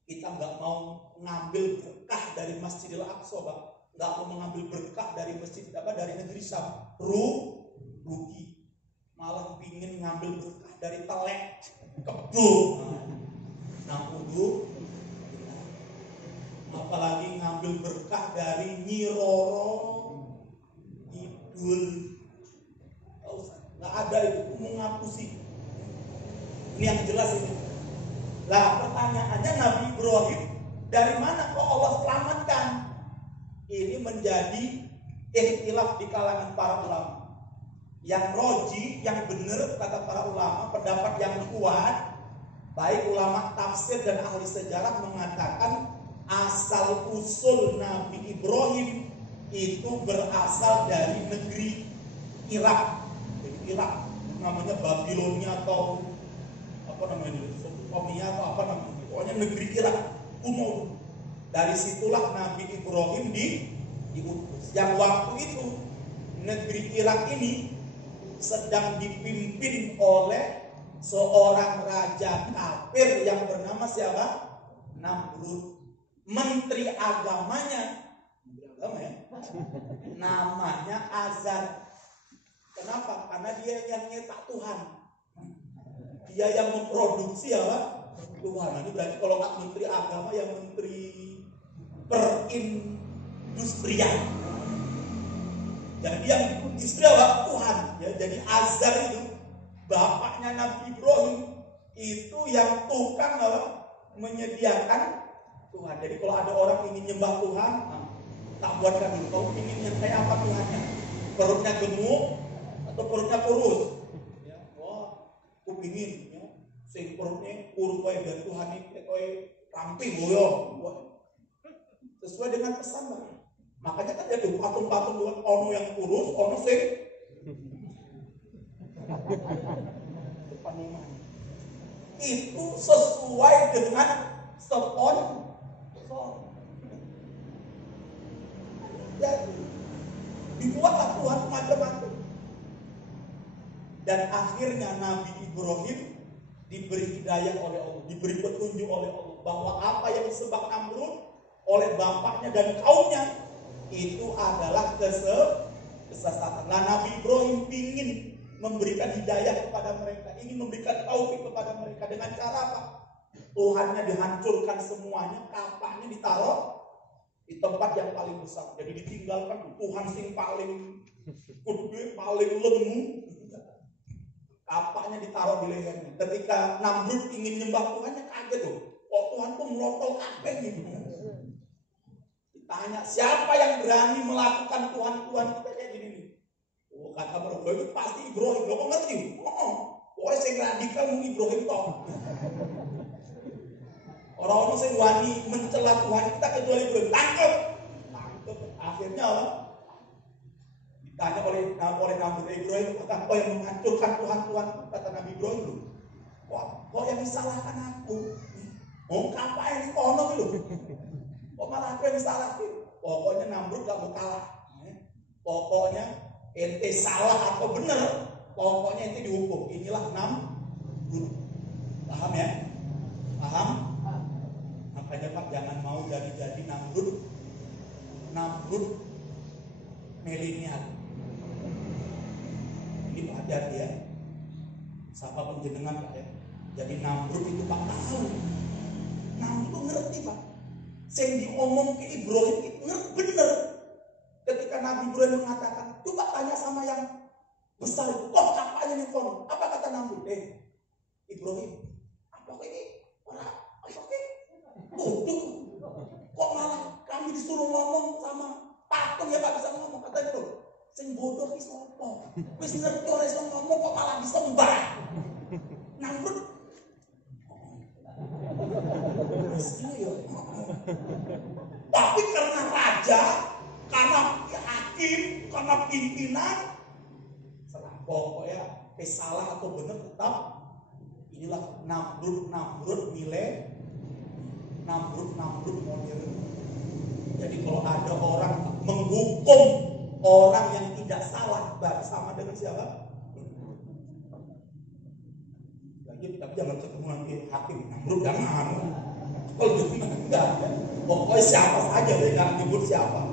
kita nggak mau ngambil berkah dari Masjidil Aqsa, Pak, nggak mau mengambil berkah dari masjid dari negeri Syam, rugi. Malah pingin ngambil berkah dari Telek, Kebun, apalagi ngambil berkah dari Nyi Roro Kidul. Nggak ada itu, mau ngapusi. Ini yang jelas ini. Lah, pertanyaannya, Nabi Ibrahim dari mana kok Allah selamatkan? Ini menjadi ikhtilaf di kalangan para ulama. Yang roji, yang benar kata para ulama, pendapat yang kuat, baik ulama tafsir dan ahli sejarah mengatakan asal usul Nabi Ibrahim itu berasal dari negeri Irak. Jadi Irak, namanya Babilonia atau apa namanya dulu, Mesopotamia atau apa namanya, pokoknya negeri Irak kuno. Dari situlah Nabi Ibrahim diutus. Yang waktu itu negeri Irak ini sedang dipimpin oleh seorang raja kafir yang bernama siapa? Namrud. Menteri agamanya, namanya Azar. Kenapa? Karena dia yang nyetak Tuhan. Dia yang memproduksi apa? Tuhan. Ini berarti kalau nggak menteri agama, yang menteri perindustrian. Jadi yang industri apa? Tuhan. Ya, jadi Azar itu bapaknya Nabi Ibrahim itu yang tukang apa? Menyediakan Tuhan. Jadi kalau ada orang ingin nyembah Tuhan, tak buatkan dulu. Kau ingin yang kayak apa Tuhannya? Perutnya gemuk atau perutnya kurus? Ya, wah, aku ingin ya, sing perutnya kurus kayak dan Tuhan ini kayak ramping loyo. Sesuai dengan pesan Bang. Makanya kan ada patung-patung Tuhan, ono yang kurus, ono sing itu sesuai dengan sponsor. Jadi dibuatlah Tuhan macam-macam. Dan akhirnya Nabi Ibrahim diberi hidayah oleh Allah, diberi petunjuk oleh Allah bahwa apa yang disembah Namrud oleh bapaknya dan kaumnya itu adalah kesesatan. Nah, Nabi Ibrahim ingin memberikan hidayah kepada mereka, ingin memberikan taufik kepada mereka dengan cara apa? Tuhannya dihancurkan semuanya, kapaknya ditaruh di tempat yang paling besar. Jadi ditinggalkan Tuhan sing paling gede, paling lemu, kapaknya ditaruh di lehernya. Ketika Namrud ingin nyembah Tuhannya, kaget loh. Kok Tuhan tuh melotol kabeh gitu. Ditanya, siapa yang berani melakukan Tuhan-Tuhan kita kayak gini nih? Oh, kata mereka itu pasti Ibrahim. Lo kok ngerti? Pokoknya saya radikal mau Ibrahim toh. Orang-orang saya wani mencela Tuhan kita kecuali Ibrahim. Tangkap. Akhirnya apa? Ditanya oleh Nabi Ibrahim, kata kau yang menghancurkan Tuhan-Tuhan, kata Nabi Ibrahim loh. Kok yang disalahkan aku? Oh, apa yang kono loh? Kok malah aku yang disalahin? Pokoknya Namrud gak mau kalah. Pokoknya ente salah atau benar, pokoknya ente dihukum. Inilah Namrud. Paham ya? Paham? Makanya Pak jangan mau jadi Namrud. Namrud milenial. Ini Pak hati-hati ya. Siapa penjenengan Pak ya. Jadi Namrud itu Pak tahu. Namrud itu ngerti Pak. Saya diomong ke Ibrahim itu benar. Ketika Nabi Ibrahim mengatakan, coba tanya sama yang besar itu, kok kapalnya nih kono? Apa kata Namrud? Ibrahim, apa ini? Orang, apa ini? Bodoh. Kok malah kami disuruh ngomong sama patung ya Pak bisa ngomong? Kata itu, sing bodoh ki sapa? Wis ngerti ora iso ngomong kok malah disembah. Namrud. Tapi karena raja, karena hakim, karena pimpinan, pokoknya salah atau benar tetap inilah Namrud nilai Namrud modern. Jadi kalau ada orang menghukum orang yang tidak salah, sama dengan siapa? Tapi jangan ketemu nanti hakim Namrud jangan. Kalau gitu enggak. Pokoknya siapa saja, jangan nyebut siapa.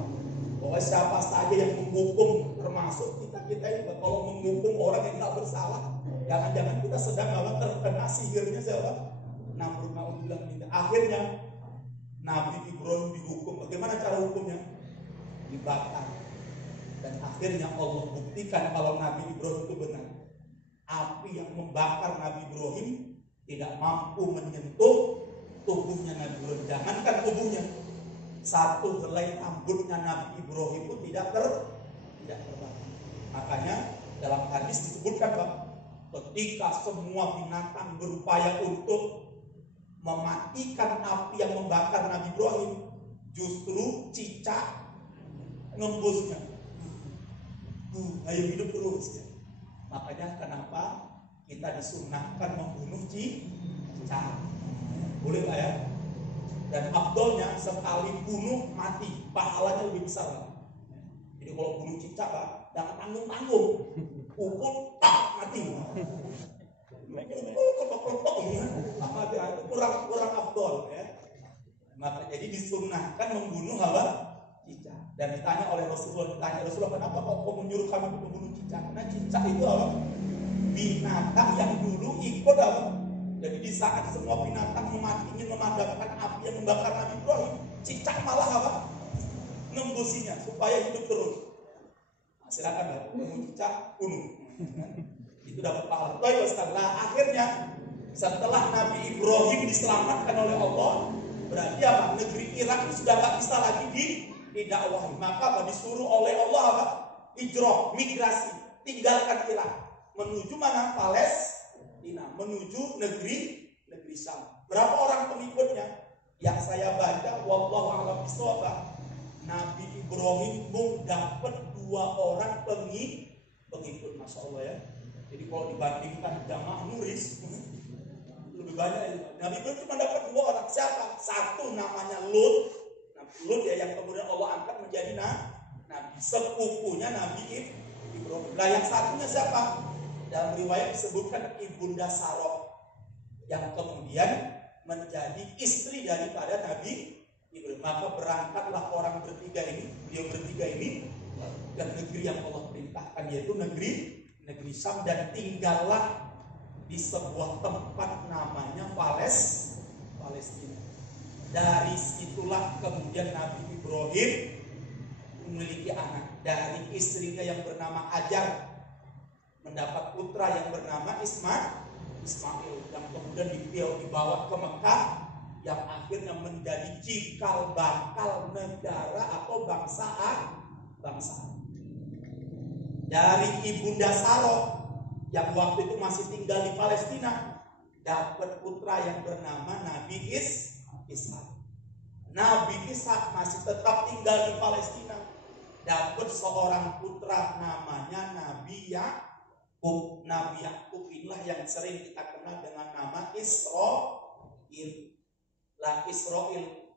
Pokoknya siapa saja yang menghukum, termasuk kita ini. Kalau menghukum orang yang tidak bersalah, jangan-jangan kita sedang terkena sihirnya siapa? Namrud. Akhirnya Nabi Ibrahim dihukum. Bagaimana cara hukumnya? Dibakar. Dan akhirnya Allah buktikan kalau Nabi Ibrahim itu benar. Api yang membakar Nabi Ibrahim tidak mampu menyentuh tubuhnya Nabi Ibrahim. Jangankan tubuhnya, satu helai rambutnya Nabi Ibrahim itu tidak terbakar. Makanya dalam hadis disebutkan Pak, ketika semua binatang berupaya untuk mematikan api yang membakar Nabi Ibrahim, justru cicak ngembusnya. Ayo hidup terus ya. Makanya kenapa kita disunahkan membunuh cicak. Boleh Pak ya? Dan afdolnya sekali bunuh mati, pahalanya lebih besar. Jadi kalau bunuh cicak Pak, jangan tanggung-tanggung. Pukul tak mati. Mati itu kurang afdol ya. Maka jadi disunahkan membunuh apa? Cicak. Dan ditanya oleh Rasulullah, kenapa kok menyuruh kami untuk membunuh cicak? Karena cicak itu apa? Binatang yang dulu ikut apa? Jadi di saat semua binatang memadamkan api yang membakar Nabi Ibrahim, cicak malah apa? Nembusinya supaya hidup terus. Nah, silakan lah, bunuh cicak, bunuh. Itu dapat pahala. Nah, akhirnya setelah Nabi Ibrahim diselamatkan oleh Allah, berarti apa? Negeri Irak itu sudah tak bisa lagi didakwahi. Maka apa? Disuruh oleh Allah apa? Hijrah, migrasi, tinggalkan Irak, menuju mana? Palestina, menuju negeri Syam. Berapa orang pengikutnya? Yang saya baca, wallahu a'lam bishawab, Nabi Ibrahim pun dapat 2 orang pengikut, masya Allah ya. Jadi kalau dibandingkan jamaah Nuris lebih banyak ya. Nabi Ibrahim cuma dapat 2 orang. Siapa? Satu namanya Lut. Lut ya, yang kemudian Allah angkat menjadi nabi, sepupunya Nabi Ibrahim. Nah yang satunya siapa? Dalam riwayat disebutkan Ibunda Sarah, yang kemudian menjadi istri daripada Nabi Ibrahim. Maka berangkatlah orang bertiga ini ke negeri yang Allah perintahkan, yaitu negeri Syam, dan tinggallah di sebuah tempat namanya Palestina. Dari situlah kemudian Nabi Ibrahim memiliki anak. Dari istrinya yang bernama Hajar mendapat putra yang bernama Ismail, yang kemudian dibawa ke Mekah, yang akhirnya menjadi cikal bakal negara atau bangsa. Dari Ibunda Sarah yang waktu itu masih tinggal di Palestina, dapat putra yang bernama Nabi Ishak. Nabi Ishak masih tetap tinggal di Palestina, dapat seorang putra namanya Nabi Yakub. Nabi Yakub inilah yang sering kita kenal dengan nama Israel.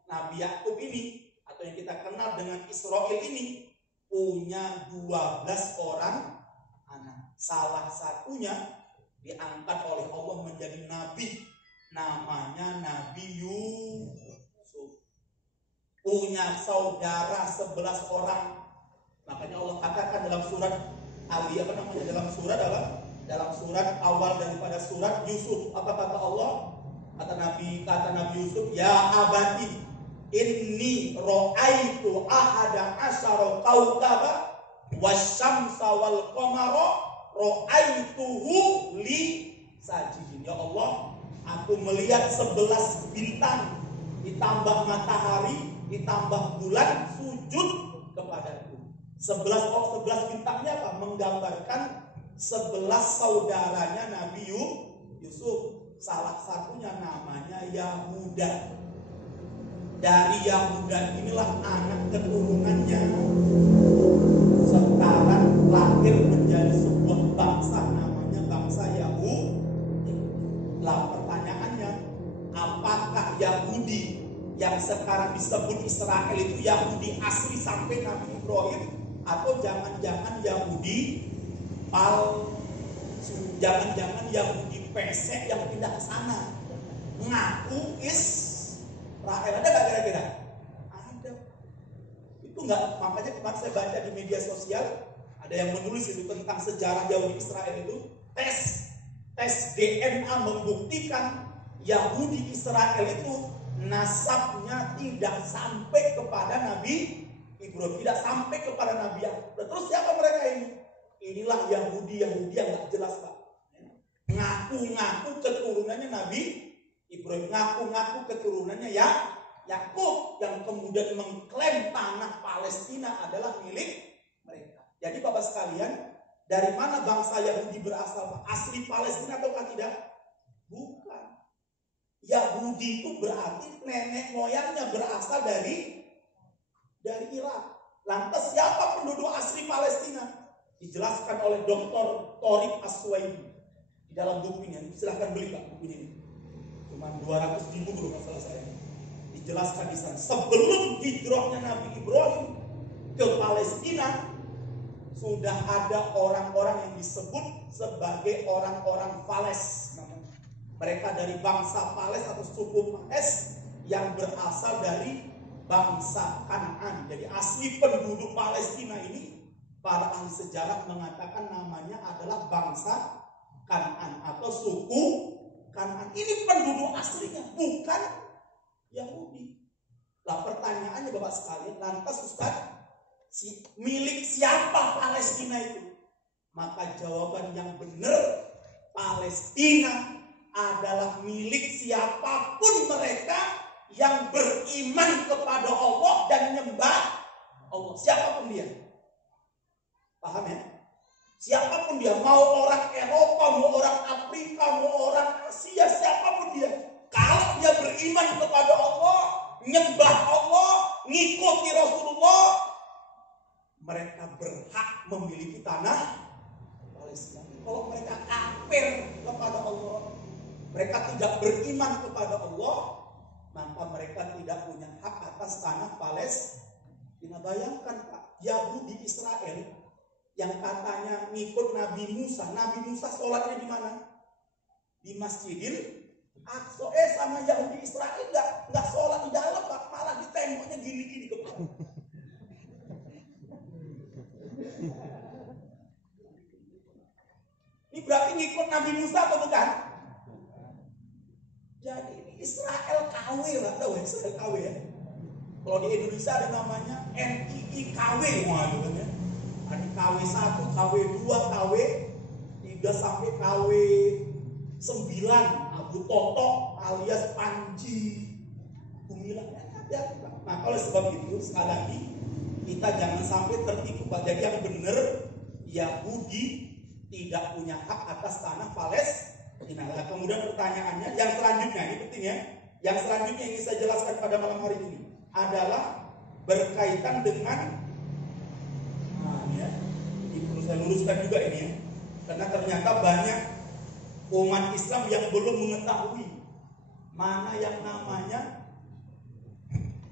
Nabi Yakub ini, atau yang kita kenal dengan Israel ini, punya 12 orang anak. Salah satunya diangkat oleh Allah menjadi nabi, namanya Nabi Yusuf. Punya saudara 11 orang. Makanya Allah katakan dalam surat dalam surat awal daripada surat Yusuf, apa kata Allah? Kata Nabi Yusuf, ya abati inni ra'aitu ahada asyara kaukaba wasyamsa wal qamara ra'aituhu li sajidin. Ya Allah, aku melihat 11 bintang ditambah matahari ditambah bulan sujud kepadaku. 11 bintangnya apa? Menggambarkan 11 saudaranya Nabi Yusuf. Salah satunya namanya Yahuda. Dari Yahuda inilah anak keturunannya sekarang lahir menjadi sebuah bangsa namanya bangsa Yahudi. Lah pertanyaannya, apakah Yahudi yang sekarang disebut Israel itu Yahudi asli sampai Nabi Ibrahim, atau jangan-jangan Yahudi jangan-jangan Yahudi pesek yang pindah ke sana ngaku Israel? Ada nggak kira-kira? Ada. Itu nggak, makanya kemarin saya baca di media sosial ada yang menulis itu tentang sejarah Yahudi Israel itu. Tes DNA membuktikan Yahudi Israel itu nasabnya tidak sampai kepada Nabi Ibrahim, tidak sampai kepada Nabi Yakub. Terus siapa mereka ini? Inilah Yahudi yang nggak jelas Pak. Ngaku-ngaku keturunannya Nabi Ibrahim, ngaku-ngaku keturunannya Yakub, yang kemudian mengklaim tanah Palestina adalah milik mereka. Jadi Bapak sekalian, dari mana bangsa Yahudi berasal? Asli Palestina ataukah tidak? Bukan. Yahudi itu berarti nenek moyangnya berasal dari Irak. Lantas siapa penduduk asli Palestina? Dijelaskan oleh Dr. Thorik As-Suwaidi di dalam bukunya. Silahkan beli Pak bukunya ini. Cuma 200.000 kalau nggak salah saya. Dijelaskan di sana. Sebelum hijrahnya Nabi Ibrahim ke Palestina, sudah ada orang-orang yang disebut sebagai orang-orang Fales. Mereka dari bangsa Fales atau suku Fales yang berasal dari bangsa Kan'an. Jadi asli penduduk Palestina ini, para ahli sejarah mengatakan namanya adalah bangsa Kan'an atau suku Kan'an. Ini penduduk aslinya, bukan Yahudi. Lah pertanyaannya Bapak sekalian, lantas Ustaz, milik siapa Palestina itu? Maka jawaban yang benar, Palestina adalah milik siapapun mereka yang beriman kepada Allah dan menyembah Allah. Siapapun dia. Paham ya? Siapapun dia, mau orang Eropa, mau orang Afrika, mau orang Asia, siapapun dia. Kalau dia beriman kepada Allah, menyembah Allah, ngikuti Rasulullah, mereka berhak memiliki tanah Palestina. Kalau mereka kafir kepada Allah, mereka tidak beriman kepada Allah, maka mereka tidak punya hak atas tanah Palestina. Bayangkan Pak, Yahudi Israel yang katanya ngikut Nabi Musa. Nabi Musa sholatnya di mana? Di Masjidil Aqsa. Sama Yahudi Israel nggak sholat di dalam Pak, malah di temboknya gini-gini kepala. Ini berarti ngikut Nabi Musa atau bukan? Jadi ini Israel KW lah, tahu ya Israel KW ya. Kalau di Indonesia ada namanya NII-KW, waduh kan ya. Ada KW 1, KW 2, KW 3 sampai KW 9, Abu Toto alias Panji Gumilang. Nah oleh sebab itu sekali lagi kita jangan sampai tertipu Pak. Jadi yang benar, Yahudi tidak punya hak atas tanah Palestina. Nah, kemudian pertanyaannya yang selanjutnya, ini penting ya. Yang selanjutnya yang ingin saya jelaskan pada malam hari ini adalah berkaitan dengan ini perlu saya luruskan juga ini ya. Karena ternyata banyak umat Islam yang belum mengetahui mana yang namanya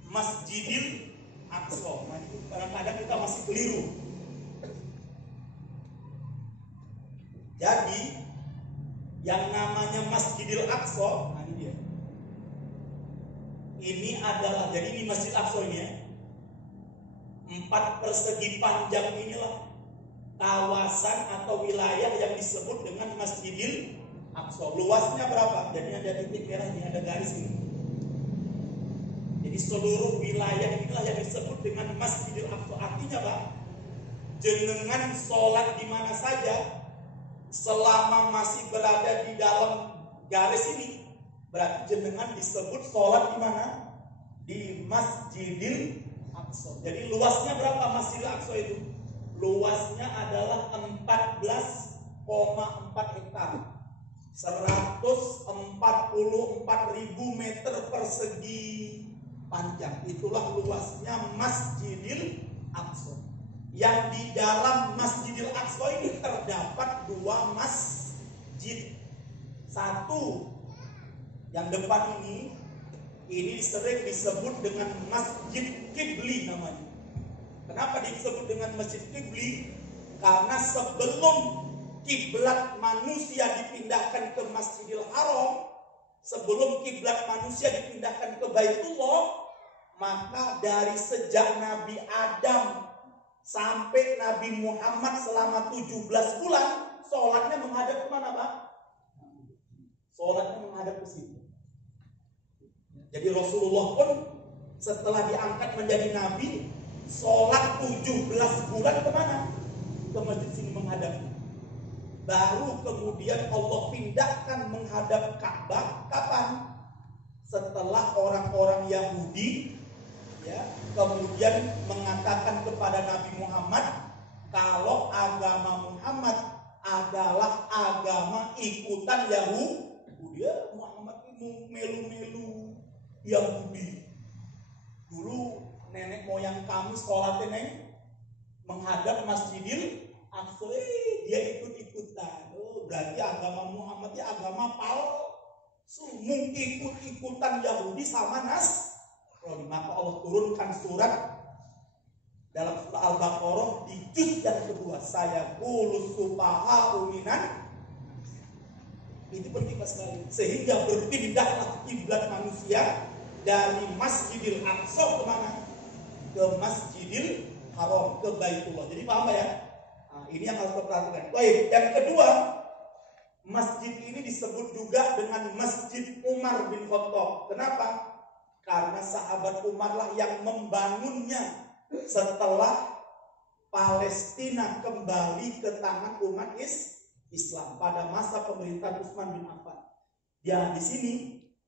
Masjidil Aqsa. Nah, itu kadang-kadang kita masih keliru. Jadi yang namanya Masjidil Aqsa, nah ini dia. Ini adalah, jadi ini Masjid Aqsa ini ya. 4 persegi panjang inilah kawasan atau wilayah yang disebut dengan Masjidil Aqsa. Luasnya berapa? Jadi ada titik merah ini, ada garis ini. Jadi seluruh wilayah inilah yang disebut dengan Masjidil Aqsa. Artinya Pak, jenengan sholat di mana saja selama masih berada di dalam garis ini, berarti jenengan disebut sholat di mana? Di Masjidil Aqsa. Jadi luasnya berapa Masjidil Aqsa itu? Luasnya adalah 14,4 hektar, 144.000 meter persegi panjang. Itulah luasnya Masjidil Aqsa. Yang di dalam Masjidil Aqsa ini terdapat 2 masjid. Satu yang depan ini sering disebut dengan Masjid Qibli namanya. Kenapa disebut dengan Masjid Qibli? Karena sebelum kiblat manusia dipindahkan ke Masjidil Haram, sebelum kiblat manusia dipindahkan ke Baitullah, maka dari sejak Nabi Adam sampai Nabi Muhammad selama 17 bulan, sholatnya menghadap kemana Pak? Sholatnya menghadap ke situ. Jadi Rasulullah pun setelah diangkat menjadi Nabi, sholat 17 bulan kemana? Ke masjid sini menghadap. Baru kemudian Allah pindahkan menghadap Ka'bah. Kapan? Setelah orang-orang Yahudi ya, kemudian mengatakan kepada Nabi Muhammad kalau agama Muhammad adalah agama ikutan Yahudi. Ya, Muhammad itu melu-melu Yahudi. Dulu nenek moyang kami sholatnya menghadap Masjidil Aqsa, dia ikut-ikutan. Oh, berarti agama Muhammad ya agama palsu. Ikut-ikutan Yahudi sama Nasrani. Maka Allah turunkan surat dalam surah Al-Baqarah di juz yang kedua. Saya qulus sufaha'u minan. Itu penting sekali. Sehingga berpindahlah kiblat manusia dari Masjidil Aqsa kemana? Ke Masjidil Haram, ke Baitullah. Jadi paham ya? Nah, ini yang harus kita perhatikan. Baik, yang kedua, masjid ini disebut juga dengan Masjid Umar bin Khattab. Kenapa? Karena sahabat Umar lah yang membangunnya setelah Palestina kembali ke tangan umat Islam pada masa pemerintahan Utsman bin Affan. Ya, di sini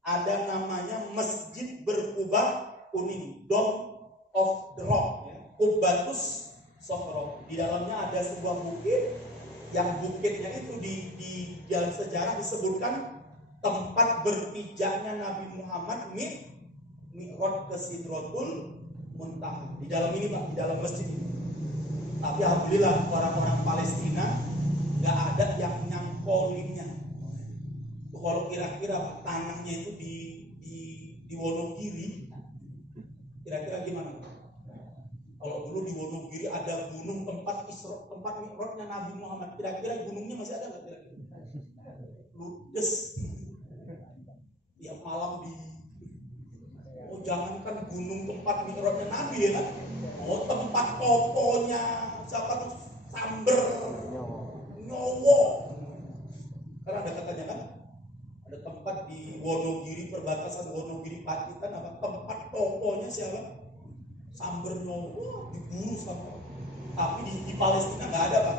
ada namanya Masjid Berkubah Kuning, Dome of the Rock, ya. Qubbatus Sohro. Di dalamnya ada sebuah bukit, yang bukitnya itu di dalam sejarah disebutkan tempat berpijaknya Nabi Muhammad Mi'raj ke Sidratul Muntaha. Di dalam ini Pak, di dalam masjid ini. Tapi alhamdulillah orang-orang Palestina nggak ada yang nyangkolinnya. Kalau kira-kira Pak, tanahnya itu di Wonogiri, kira-kira gimana? Kalau dulu di Wonogiri ada gunung tempat mi'rajnya Nabi Muhammad, kira-kira gunungnya masih ada nggak kira-kira? Ludes. Tiap malam oh jangankan gunung tempat mi'rajnya Nabi ya kan? Oh tempat tokonya siapa tuh? Samber, Nyowo. Karena ada katanya kan? Ada tempat di Wonogiri, perbatasan Wonogiri Pacitan, apa tempat tokonya siapa? Samber Nyowo, diburu sama. Tapi di Palestina nggak ada Pak.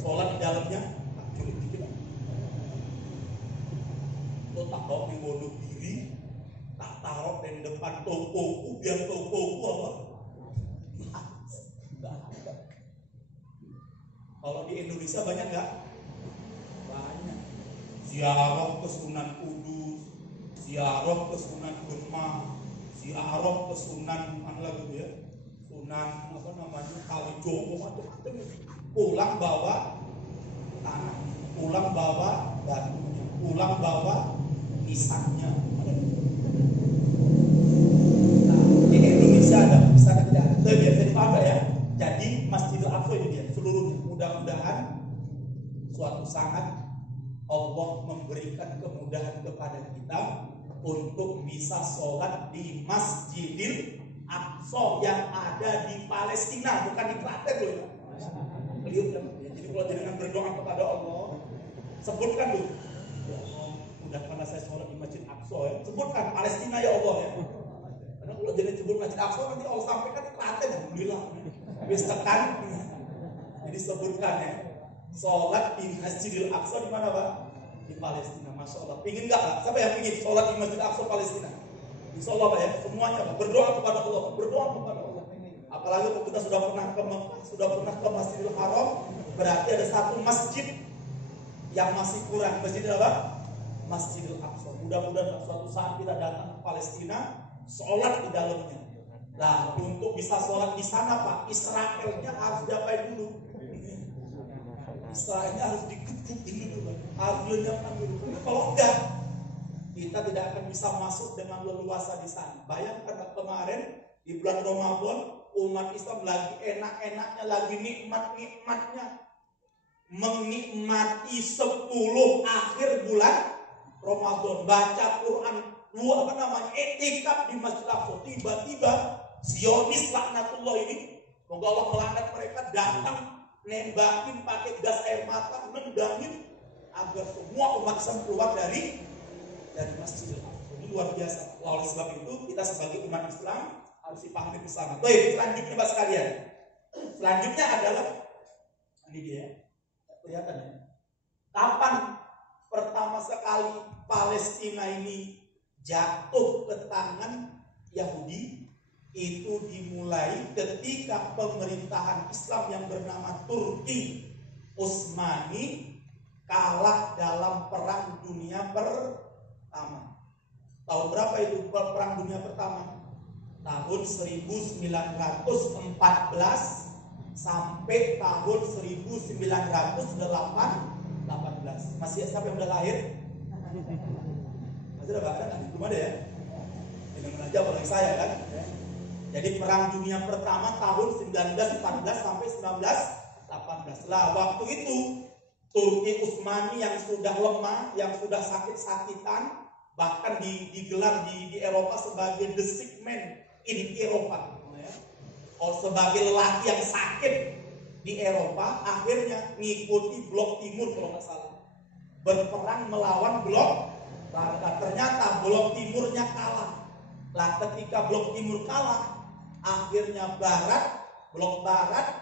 Sholat di dalamnya, culik dikit Pak. Lo tak tahu di Wonogiri, tak taruh di depan tokoku, biar tokoku apa? Nggak ada. Kalau di Indonesia banyak nggak? Banyak. Ziarah ke Sunan Kudus, ziarah ke Sunan Demak, ziarah ke Sunan mana lagi ya? Sunan apa namanya? Kalijogo macam-macam. Pulang bawa tanah, pulang bawa batunya, pulang bawa nisannya. Nah, di Indonesia ada misalnya tidak ada. Itu biasa dipahami ya. Jadi Masjidil Aqsa ini dia seluruhnya. Mudah-mudahan suatu saat Allah memberikan kemudahan kepada kita untuk bisa sholat di Masjidil Aqsa yang ada di Palestina, bukan di Klaten loh ya. Jadi kalau jangan berdoa kepada Allah, sebutkan dulu. Ya Allah, mudahkanlah saya sholat di Masjid Aqsa ya. Sebutkan Palestina ya Allah ya. Karena kalau jangan sebut Masjid Aqsa nanti Allah sampaikan di Klaten, alhamdulillah. Bisa tekan. Jadi sebutkan ya. Sholat di Masjidil Aqsa di mana Pak? Di Palestina. Masya Allah. Pingin nggak Pak? Siapa yang pingin sholat di Masjid Aqsa Palestina? Insya Allah Pak ya. Semuanya Pak. Berdoa kepada Allah. Berdoa kepada Allah. Apalagi kalau kita sudah pernah ke Mekah, sudah pernah ke Masjidil Haram, berarti ada satu masjid yang masih kurang. Masjid apa? Masjidil Aqsa. Mudah-mudahan suatu saat kita datang ke Palestina, sholat di dalamnya. Nah, untuk bisa sholat di sana Pak, Israelnya harus diapain dulu? Israelnya harus dikepukin dulu, harus dilenyapkan dulu. Kalau enggak, kita tidak akan bisa masuk dengan leluasa di sana. Bayangkan kemarin di bulan Ramadan, umat Islam lagi enak-enaknya, lagi nikmat-nikmatnya, menikmati 10 akhir bulan Ramadan, baca Quran, etikaf di Masjid Aqsa. Tiba-tiba Zionis laknatullah ini, semoga Allah melaknat mereka, datang nembakin pakai gas air mata, nendangin agar semua umat Islam keluar dari Masjidil Aqsa. Ini luar biasa. Oleh sebab itu kita sebagai umat Islam harus dipahami bersama. Baik, selanjutnya Pak sekalian. Selanjutnya adalah ini dia. Kelihatan ya. Kapan pertama sekali Palestina ini jatuh ke tangan Yahudi? Itu dimulai ketika pemerintahan Islam yang bernama Turki Utsmani kalah dalam Perang Dunia Pertama. Tahun berapa itu Perang Dunia Pertama? Tahun 1914 sampai tahun 1918. Masih siapa yang udah lahir? Masih ada kan? Belum ada ya? Dengan aja apalagi saya kan. Jadi Perang Dunia Pertama tahun 1914 sampai 1918. Lah waktu itu Turki Utsmani yang sudah lemah, yang sudah sakit-sakitan, bahkan digelar di Eropa sebagai the sick man in Eropa. Sebagai lelaki yang sakit di Eropa, akhirnya mengikuti blok timur kalau nggak salah. Berperang melawan blok barat. Ternyata blok timurnya kalah. Lah ketika blok timur kalah, akhirnya blok barat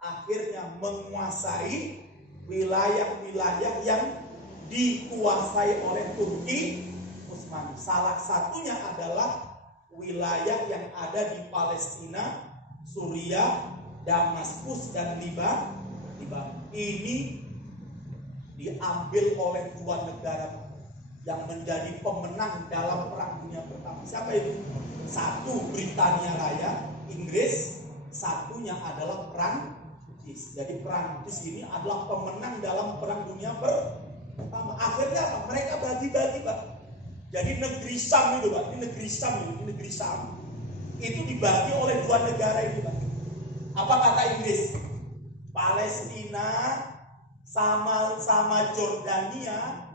akhirnya menguasai wilayah-wilayah yang dikuasai oleh Turki Utsmani. Salah satunya adalah wilayah yang ada di Palestina, Suriah, Damaskus, dan Liban. Ini diambil oleh dua negara yang menjadi pemenang dalam Perang Dunia Pertama. Siapa itu? Satu Britania Raya, Inggris, satunya adalah Perancis. Jadi Perancis ini adalah pemenang dalam Perang Dunia Pertama. Akhirnya apa? Mereka bagi-bagi, Pak. Jadi negeri Syam itu, Pak. Ini negeri Syam. Itu dibagi oleh dua negara itu, Pak. Apa kata Inggris? Palestina sama Jordania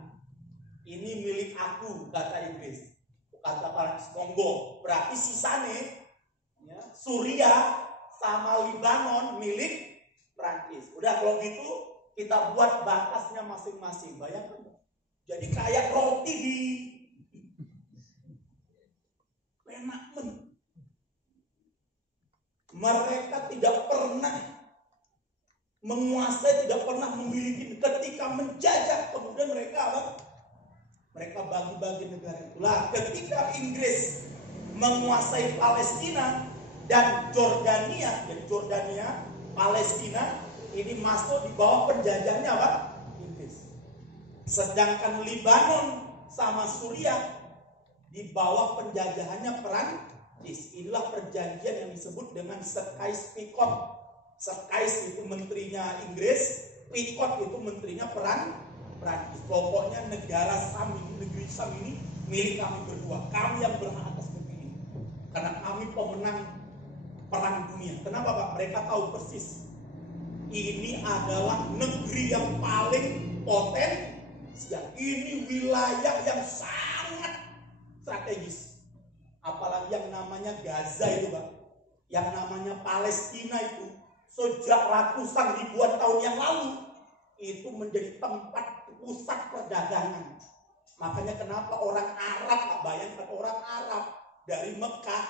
ini milik aku, kata Inggris. Kata Perancis, monggo. Berarti sisanya ya, Suriah sama Libanon milik Perancis. Udah kalau gitu kita buat batasnya masing-masing. Bayangkan, jadi kayak roti di enakmen. Mereka tidak pernah menguasai, tidak pernah memiliki. Ketika menjajah, kemudian mereka apa? Mereka bagi-bagi negara itulah. Ketika Inggris menguasai Palestina dan Jordania, Palestina ini masuk di bawah penjajahnya apa? Inggris. Sedangkan Libanon sama Suriah di bawah penjajahannya Perancis. Inilah perjanjian yang disebut dengan Sykes-Picot. Sykes itu menterinya Inggris, Picot itu menterinya Perancis. Pokoknya negara Syam ini, negeri Syam ini milik kami berdua. Kami yang berhak atas negeri ini. Karena kami pemenang Perang Dunia. Kenapa, Pak? Mereka tahu persis ini adalah negeri yang paling potensial. Ini wilayah yang sangat strategis. Apalagi yang namanya Gaza itu, Pak. Yang namanya Palestina itu sejak ratusan ribuan tahun yang lalu itu menjadi tempat pusat perdagangan. Makanya kenapa orang Arab, Pak, bayangkan orang Arab dari Mekah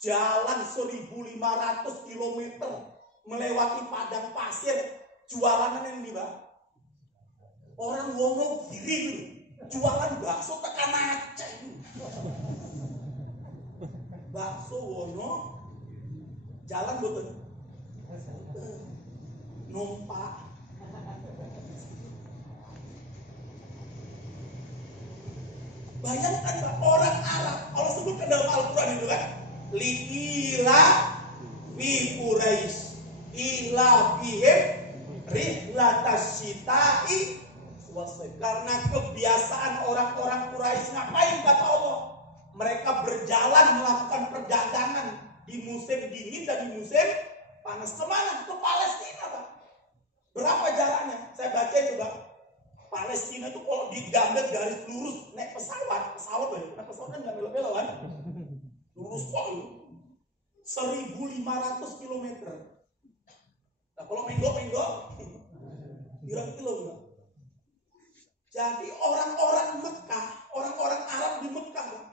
jalan 1.500 km melewati padang pasir jualan yang di Pak. Orang Wonogiri jualan bakso tekan Aceh. Bakso Wono jalan betul. Numpak. Bayangkan, Pak, orang Arab Allah sebutkan dalam Al-Quran itu kan, li'ila fi Quraisy ila bihim rihlatasyita'i wasai. Karena kebiasaan orang-orang Quraisy ngapain kata Allah? Mereka berjalan melakukan perdagangan di musim dingin dan di musim panas. Kemana? Ke Palestina, Pak. Berapa jaraknya? Saya baca itu, Pak. Palestina itu kalau digambar garis lurus naik pesawat kan nggak belok-belok kan? Lurus kok itu 1.500 km. Nah kalau menggok kira-kira. Jadi orang-orang Mekah, orang-orang Arab di Mekah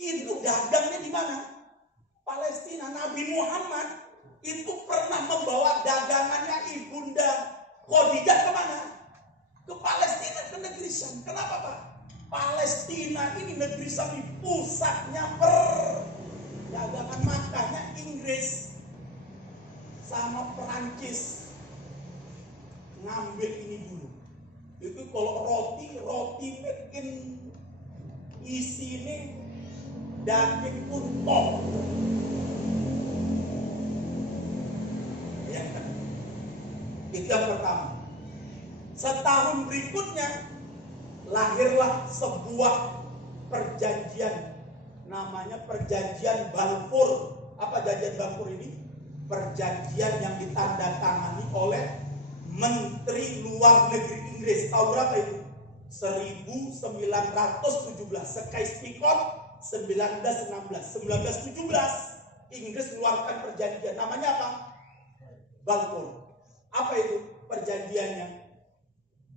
itu dagangnya di mana? Palestina. Nabi Muhammad itu pernah membawa dagangannya ibunda Khadijah kemana? Ke Palestina, ke negeri Syam. Kenapa, Pak? Palestina ini negeri Syam, pusatnya perdagangan. Makanya Inggris sama Perancis ngambil ini dulu. Itu kalau roti bikin isi ini daging untung. Ya kan? Itu yang pertama. Setahun berikutnya lahirlah sebuah perjanjian, namanya perjanjian Balfour. Apa perjanjian Balfour ini? Perjanjian yang ditandatangani oleh Menteri Luar Negeri Inggris. Tahun berapa itu? 1917. Sykes-Picot 1916. 1917 Inggris mengeluarkan perjanjian. Namanya apa? Balfour. Apa itu perjanjiannya?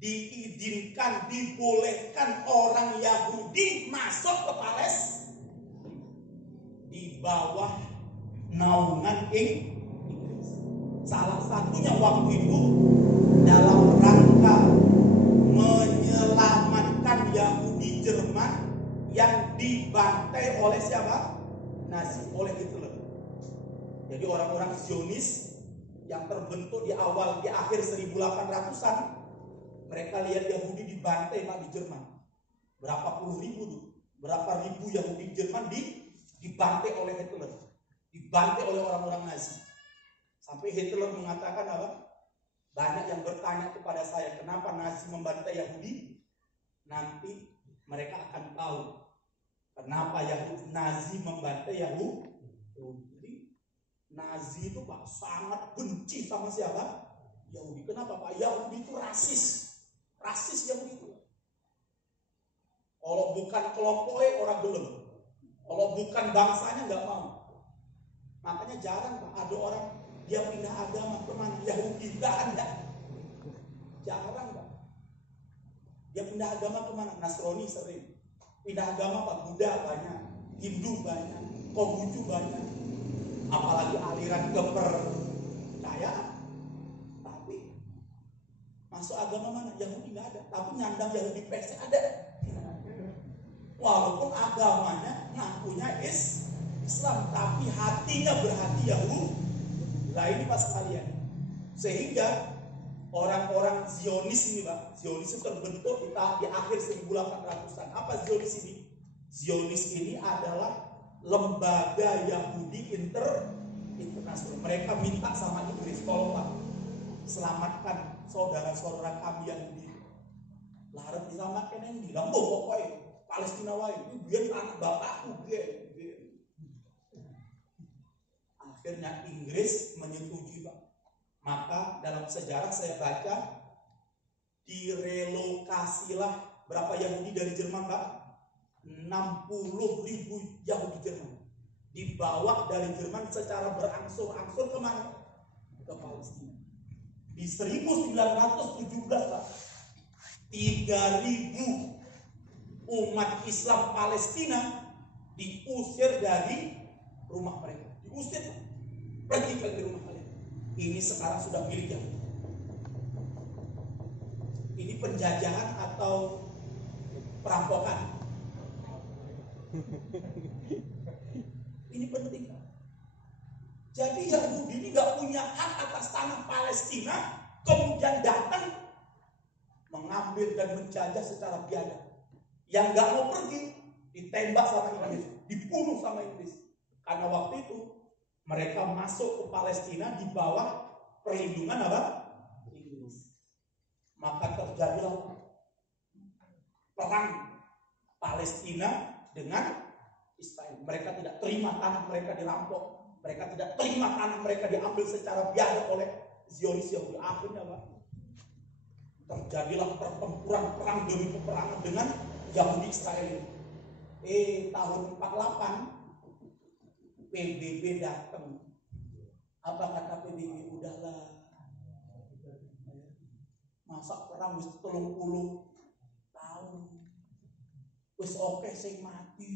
Diizinkan, dibolehkan orang Yahudi masuk ke Palestina di bawah naungan Inggris. Salah satunya waktu itu dalam rangka menyelamatkan Yahudi Jerman yang dibantai oleh siapa? Nazi, oleh Hitler. Jadi orang-orang Zionis yang terbentuk di akhir 1800-an, mereka lihat Yahudi dibantai Pak di Jerman. Berapa puluh ribu tuh, berapa ribu Yahudi Jerman dibantai oleh Hitler, dibantai oleh orang-orang Nazi. Sampai Hitler mengatakan apa? Banyak yang bertanya kepada saya, kenapa Nazi membantai Yahudi? Nanti mereka akan tahu kenapa Nazi membantai Yahudi. Jadi Nazi itu Pak sangat benci sama siapa? Yahudi. Kenapa Pak? Yahudi itu rasis. Rasis Yahudi itu. Kalau bukan kelompoknya orang gelem. Kalau bukan bangsanya nggak mau. Makanya jarang Pak ada orang dia pindah agama kemana? Yahudi nggak ada. Jarang Pak. Dia pindah agama kemana? Nasrani sering. Pindah agama Pak, Buddha banyak, Hindu banyak, Konghucu banyak. Apalagi aliran kepercayaan. Tapi masuk agama mana? Yahudi nggak ada. Tapi nyandang Yahudi pasti ada. Walaupun agamanya ngakunya Islam, tapi hatinya berhati Yahudi. Nah ini pas kalian. Sehingga orang-orang Zionis ini Pak, Zionis itu terbentuk di akhir 1800-an. Apa Zionis ini? Zionis ini adalah lembaga Yahudi internasional. Mereka minta sama Inggris, tolong Pak, selamatkan saudara-saudara kami Yahudi. Larat diselamatkan yang bilang, pokoknya Palestina wae, itu biar anak bapakku biar. Akhirnya Inggris menyetujui Pak. Maka dalam sejarah saya baca direlokasilah berapa Yahudi dari Jerman Pak? 60.000 Yahudi Jerman dibawa dari Jerman secara berangsur-angsur kemana? Ke Palestina. Di 1917 Pak, 3.000 umat Islam Palestina diusir dari rumah mereka. Diusir, pergi ke rumah kalian. Ini sekarang sudah milik Yahudi. Ini penjajahan atau perampokan? Ini penting. Jadi Yahudi ini gak punya hak atas tanah Palestina, kemudian datang mengambil dan menjajah secara biadab. Yang gak mau pergi ditembak sama Inggris, dibunuh sama Inggris. Karena waktu itu mereka masuk ke Palestina di bawah perlindungan apa? Inggris. Maka terjadilah perang Palestina dengan Israel. Mereka tidak terima tanah mereka dirampok. Mereka tidak terima tanah mereka diambil secara biadab oleh Zionis Yahudi. Akhirnya Pak, terjadilah pertempuran perang demi peperangan dengan Yahudi Israel. Tahun 48 PBB datang. Apa kata PBB? Udahlah, masa perang wis 30 tahun. Wis oke sing mati.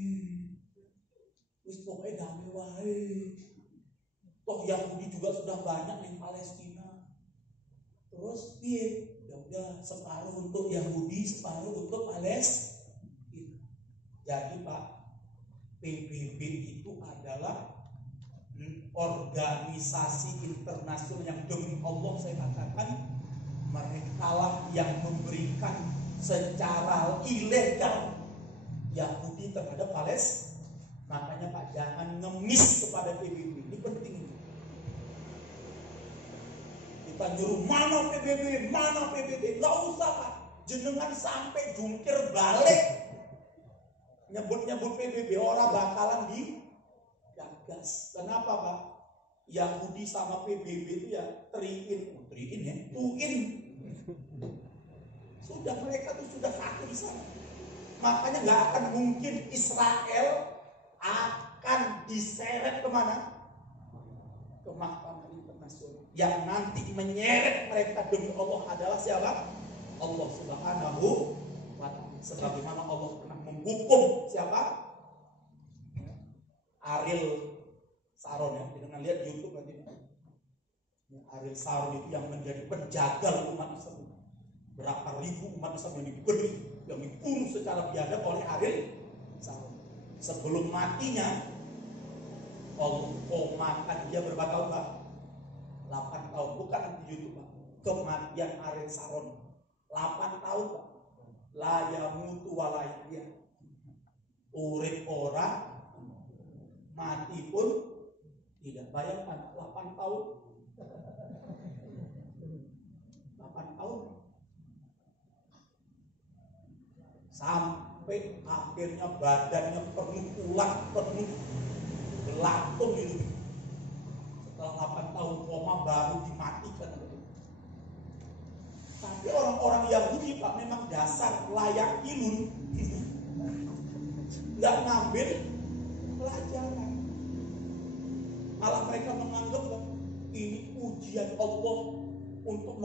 Wis pokoke damai wae. Toh Yahudi juga sudah banyak di Palestina. Terus piye? Ya udah, separuh untuk Yahudi, separuh untuk Palestina. Jadi Pak, PBB itu adalah organisasi internasional yang demi Allah saya katakan mereka lah yang memberikan secara ilegal Yahudi terhadap Palestina. Makanya Pak, jangan ngemis kepada PBB. Ini penting. Kita nyuruh mana PBB, mana PBB. Nggak usah Pak. Jenengan sampai jungkir balik. Nyebut-nyebut PBB orang bakalan digagas. Kenapa Pak? Yahudi sama PBB itu ya tuin. Sudah mereka tuh sudah satu di sana. Makanya nggak akan mungkin Israel akan diseret kemana? Ke Mahkamah Internasional. Yang nanti menyeret mereka demi Allah adalah siapa? Allah Subhanahu wa Ta'ala. Sebagaimana Allah pernah menghukum siapa? Ariel Sharon ya. Dengan lihat YouTube nanti. Ariel Sharon itu yang menjadi penjagal umat Islam. Berapa ribu umat Islam yang diberi, yang dibunuh secara biadab oleh Ariel Sharon. Sebelum matinya Allah makan dia berapa tahun Pak? 8 tahun. Bukan di YouTube Pak. Kematian Ariel Sharon 8 tahun Pak. La yamutu wa la yahya. Urip ora, mati pun tidak. Bayangkan 8 tahun. 8 tahun. Sampai akhirnya badannya penuh ulah, penuh belatung itu. Setelah 8 tahun koma baru dimatikan. Tapi orang-orang Yahudi Pak memang dasar layak ilun, nggak ngambil pelajaran. Malah mereka menganggap ini ujian Allah untuk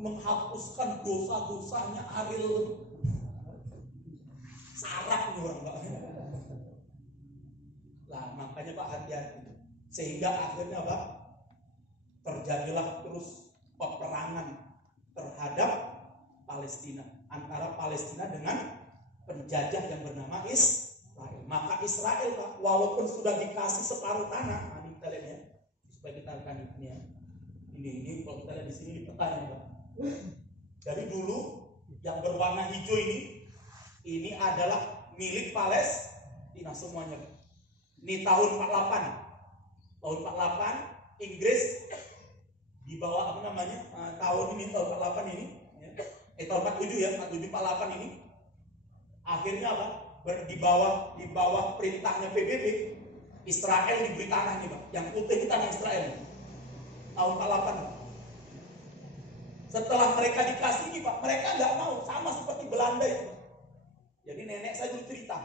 menghapuskan dosa-dosanya Ariel. Sarap nih orang Pak. Lah makanya Pak hati-hati. Sehingga akhirnya Pak terjadilah terus peperangan terhadap Palestina, antara Palestina dengan penjajah yang bernama Israel. Maka Israel Pak, walaupun sudah dikasih separuh tanah, ini kita lihat ya, supaya kita akan ini ya. Ini kalau kita lihat di sini di peta ya Pak. Dari dulu yang berwarna hijau ini adalah milik Palestina semuanya. Ini tahun 48. Tahun 48 Inggris di bawah apa namanya? Tahun ini tahun 48 ini ya. Tahun 47 ya, 47 48 ini. Akhirnya apa? Di bawah perintahnya PBB, Israel diberi tanah nih Pak. Yang putih itu tanah Israel. Tahun 48. Setelah mereka dikasih ini Pak, mereka nggak mau, sama seperti Belanda itu. Jadi nenek saya dulu cerita,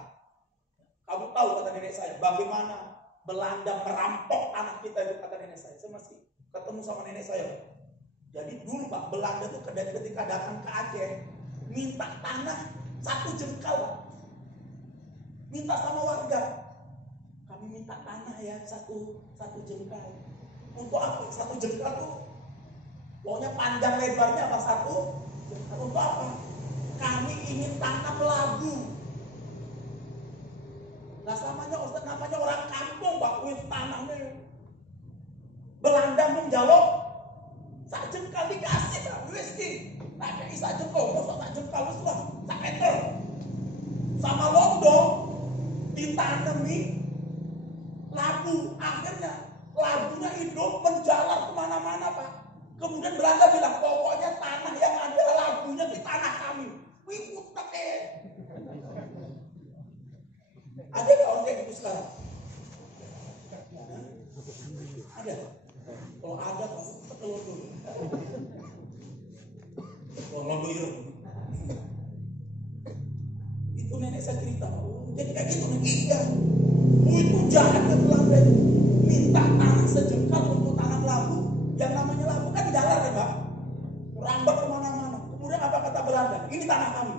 kamu tahu kata nenek saya, bagaimana Belanda merampok tanah kita itu kata nenek saya. Saya masih ketemu sama nenek saya. Jadi dulu Pak, Belanda tuh ketika datang ke Aceh, minta tanah 1 jengkal Pak. Minta sama warga, kami minta tanah ya 1 jengkal. Untuk apa? 1 jengkal tuh pokoknya panjang lebarnya apa 1 jengkal. Untuk apa? Kami ingin tanam labu. Nah namanya orang kampung Pak, wih tanamnya. Belanda menjawab, 1 jengkal dikasih Pak, wis ki. Nah kayak 1 jengkal, masa 1 jengkal wis lah, 1 meter. Sama londo ditanami labu. Akhirnya labunya hidup menjalar kemana-mana Pak. Kemudian Belanda bilang, pokoknya tanah yang ada labunya di tanah kami. Wih, putek Ada nggak orang kayak gitu sekarang? Ada. Kalau ada, kamu telur dulu. Londo itu. Itu nenek saya cerita. Jadi kayak gitu nih. Iya. Itu jahat ke Belanda itu. Minta tanah sejengkal untuk tanam labu. Yang namanya labu kan jalan ya Pak. Merambat kemana-mana. Kemudian apa kata Belanda? Ini tanah kami.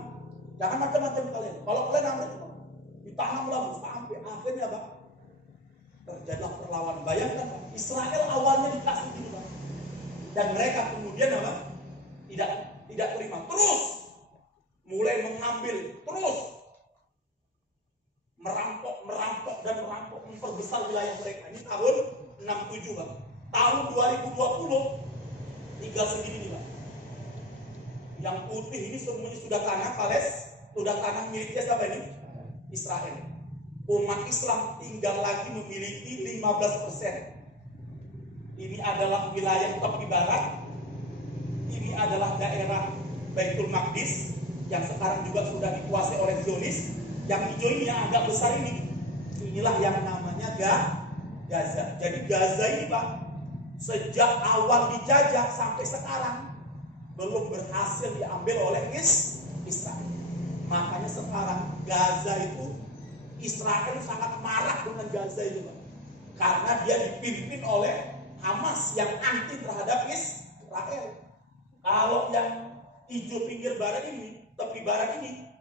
Jangan macam-macam kalian. Kalau kalian ambil ditanam labu sampai akhirnya Pak terjadilah perlawanan. Bayangkan Pak, Israel awalnya dikasih gitu Pak. Dan mereka kemudian apa? Tidak terima. Terus mulai mengambil, terus merampok dan memperbesar wilayah mereka. Ini tahun 67 Pak. Tahun 2020 tinggal segini nih Pak. Yang putih ini semuanya sudah tanah sudah tanah miliknya siapa ini? Israel. Umat Islam tinggal lagi memiliki 15%. Ini adalah wilayah tepi barat ini adalah daerah Baitul Maqdis yang sekarang juga sudah dikuasai oleh Zionis. Yang hijau ini yang agak besar ini, inilah yang namanya Gaza. Jadi Gaza ini Pak, sejak awal dijajah sampai sekarang belum berhasil diambil oleh Israel. Makanya sekarang Gaza itu, Israel sangat marah dengan Gaza itu Pak, karena dia dipimpin oleh Hamas yang anti terhadap Israel. Kalau yang hijau pinggir barat ini, tepi barat ini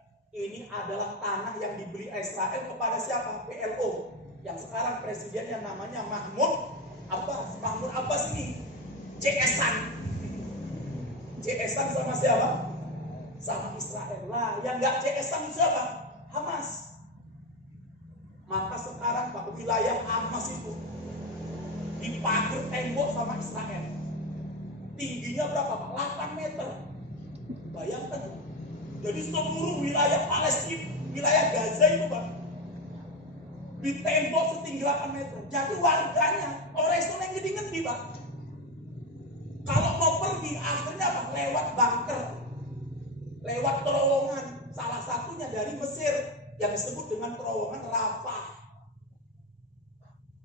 adalah tanah yang dibeli Israel kepada siapa? PLO. Yang sekarang presidennya namanya Mahmud Abbas ini CS-an sama siapa? Sama Israel. Lah, yang nggak CS-an siapa? Hamas. Maka sekarang Pak, wilayah Hamas itu dipagar tembok sama Israel. Tingginya berapa Pak? 8 meter. Bayangkan. Jadi seluruh wilayah Palestina, wilayah Gaza itu Pak, ditembok setinggi 8 meter. Jadi warganya orang itu yang ngendi Pak. Kalau mau pergi akhirnya Pak lewat bunker, lewat terowongan. Salah satunya dari Mesir yang disebut dengan terowongan Rafah.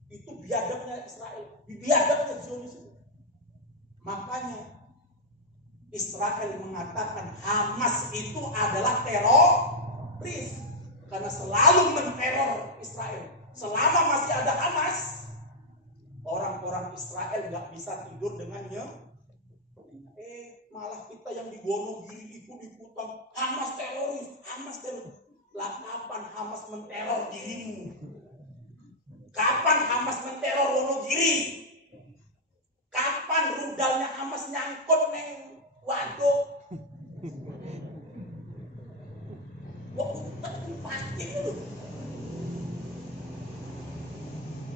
Itu biadabnya Israel, biadabnya Zionis. Makanya Israel mengatakan Hamas itu adalah teroris karena selalu menteror Israel. Selama masih ada Hamas, orang-orang Israel nggak bisa tidur dengannya. Malah kita yang di Wonogiri ikut-ikutan Hamas teroris. Lah kapan Hamas menteror dirimu? Kapan Hamas menteror Wonogiri? Kapan rudalnya Hamas nyangkut neng waduk? Gak usah dipancing dulu.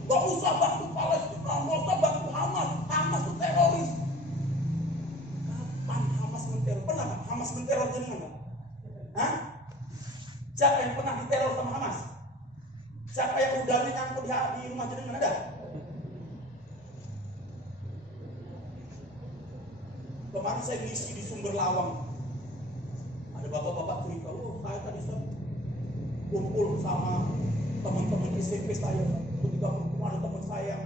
Gak usah bantu Palestina, gak usah bantu Hamas. Hamas itu teroris. Kapan Hamas menteror? Pernah gak Hamas menteror jenengan? Hah? Siapa yang pernah diteror sama Hamas? Siapa yang rudalnya nyangkut di rumah jenengan ada? Kemarin saya ngisi di Sumber Lawang. Ada bapak-bapak cerita, saya tadi kumpul sama teman-teman SMP saya. Ketika kumpul ada teman saya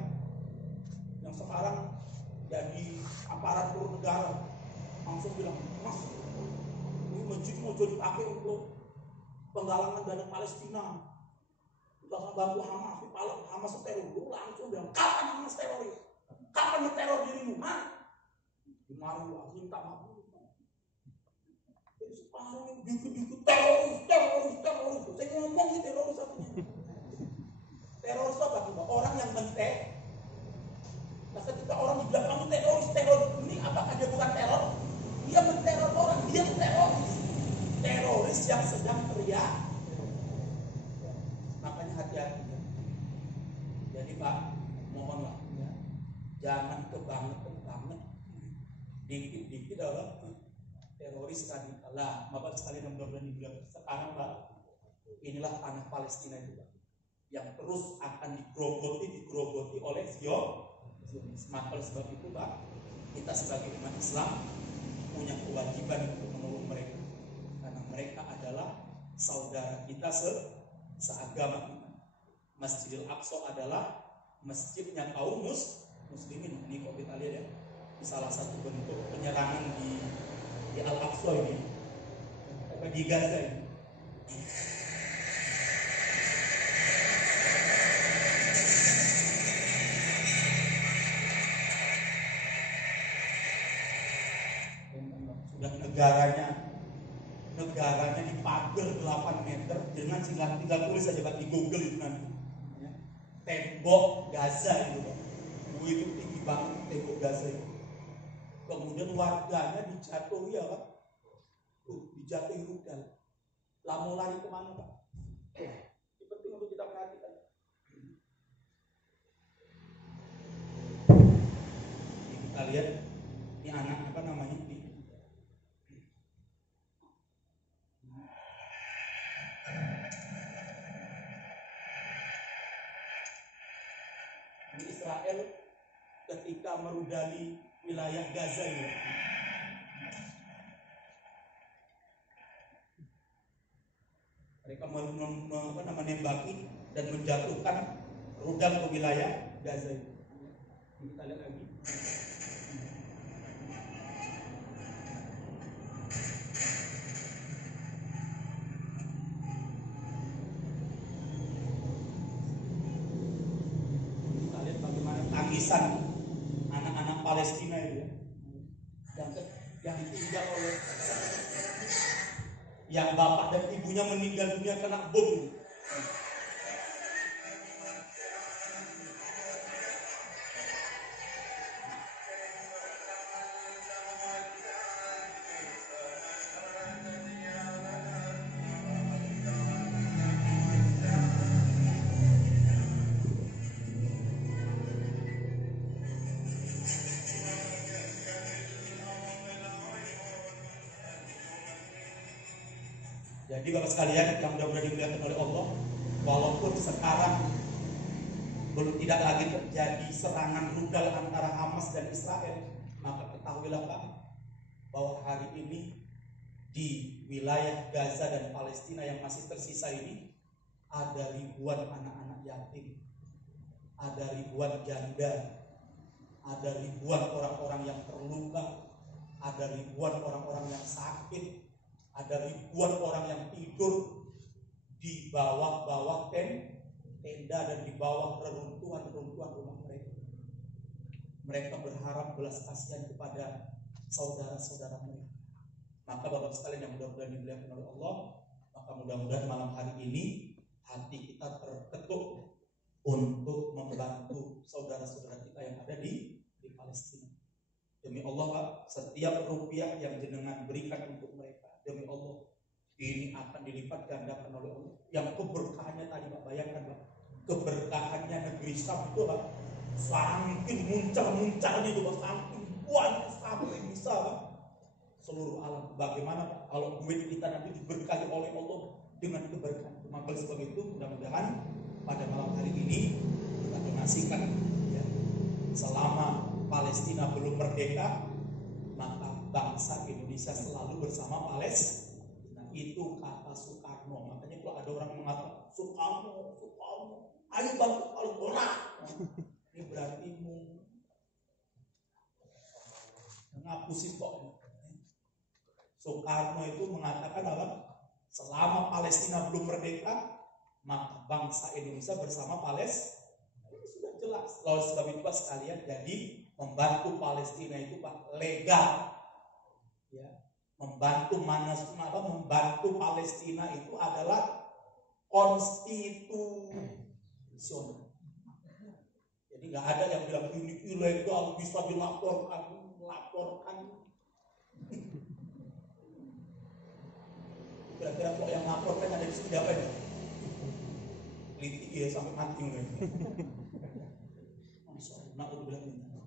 yang sekarang jadi aparatur negara, langsung bilang, Mas, ini masjid mau jadi dipakai untuk penggalangan dana Palestina. Kita bantu Hamas, Hamas teror. Lu langsung bilang, kapan Hamas teroris? Kapan menteror dirimu? Kemarin minta maaf. Jadi sekarang dikit-dikit teroris. Saya ngomong ini teroris satunya. Teroris apa tuh? Orang yang menteror. Nah ketika orang dibilang kamu teroris, ini apakah dia bukan teror? Dia menteror orang, dia teroris. Teroris yang sedang teriak. Makanya hati-hati. Jadi Pak, mohonlah ya, jangan kebangetan. Dikit-dikit adalah teroris radikal. Lah, Bapak sekalian mudah-mudahan dibilang sekarang Pak, inilah tanah Palestina itu Pak, yang terus akan digerogoti oleh Zionis. Maka sebab itu Pak, kita sebagai umat Islam punya kewajiban untuk menolong mereka, karena mereka adalah saudara kita seagama. Masjidil Aqsa adalah masjidnya kaum muslimin. Ini kalau kita lihat ya, salah satu bentuk penyerangan di Al-Aqsa ini, di Gaza ini. Sudah negaranya dipagar 8 meter dengan tinggal tulis saja Pak di Google itu nanti. Ya. Tembok Gaza itu Pak. Itu tinggi banget tembok Gaza itu. Kemudian warganya dijatuhi ya Pak, dijatuhi rudal. Lah mau lari kemana Pak? Ini penting untuk kita perhatikan. Ini kita lihat, ini anak apa namanya ini? Ini Israel ketika merudali wilayah Gaza ini, Mereka menembaki dan menjatuhkan rudal ke wilayah Gaza itu. Kita lihat lagi. Kita lihat bagaimana tangisan anak-anak Palestina itu ya, yang ditinggal oleh yang bapak dan ibunya meninggal dunia kena bom. Jadi bapak sekalian yang mudah-mudahan dimuliakan oleh Allah, walaupun sekarang belum tidak lagi terjadi serangan rudal antara Hamas dan Israel, maka ketahuilah Pak, bahwa hari ini di wilayah Gaza dan Palestina yang masih tersisa ini ada ribuan anak-anak yatim, ada ribuan janda, ada ribuan orang-orang yang terluka, ada ribuan orang-orang yang sakit, ada ribuan orang yang tidur di bawah-bawah tenda dan di bawah reruntuhan-reruntuhan rumah mereka. Mereka berharap belas kasihan kepada saudara-saudara mereka. Maka Bapak sekalian yang mudah-mudahan dimuliakan oleh Allah, maka mudah-mudahan malam hari ini hati kita terketuk untuk membantu saudara-saudara kita yang ada di Palestina. Demi Allah Pak, setiap rupiah yang jenengan berikan untuk mereka, demi Allah, ini akan dilipat gandakan oleh Allah. Yang keberkahannya tadi Pak, bayangkan Pak, keberkahannya negeri Syam itu Pak, saking muncul-munculnya itu Pak, saking banyak sampai bisa Pak, seluruh alam. Bagaimana Pak, kalau duit kita nanti diberkahi oleh Allah dengan keberkahan. Maka sebab itu mudah-mudahan pada malam hari ini kita donasikan ya, selama Palestina belum merdeka, maka bangsa Indonesia selalu bersama Palestina. Itu kata Soekarno. Makanya kalau ada orang mengatakan Soekarno, ayo bantu Palestina, ini berarti ngapusin kok. Soekarno itu mengatakan apa? Selama Palestina belum merdeka, maka bangsa Indonesia bersama Palestina. Ini sudah jelas. Lalu sebab itu Pak sekalian, jadi membantu Palestina itu Pak legal. Ya, membantu membantu Palestina itu adalah konstitusional. Jadi nggak ada yang bilang ini ilegal bisa dilaporkan. Kira-kira kok yang laporkan ada di sini apa ya? Politik ya sampai mati mereka.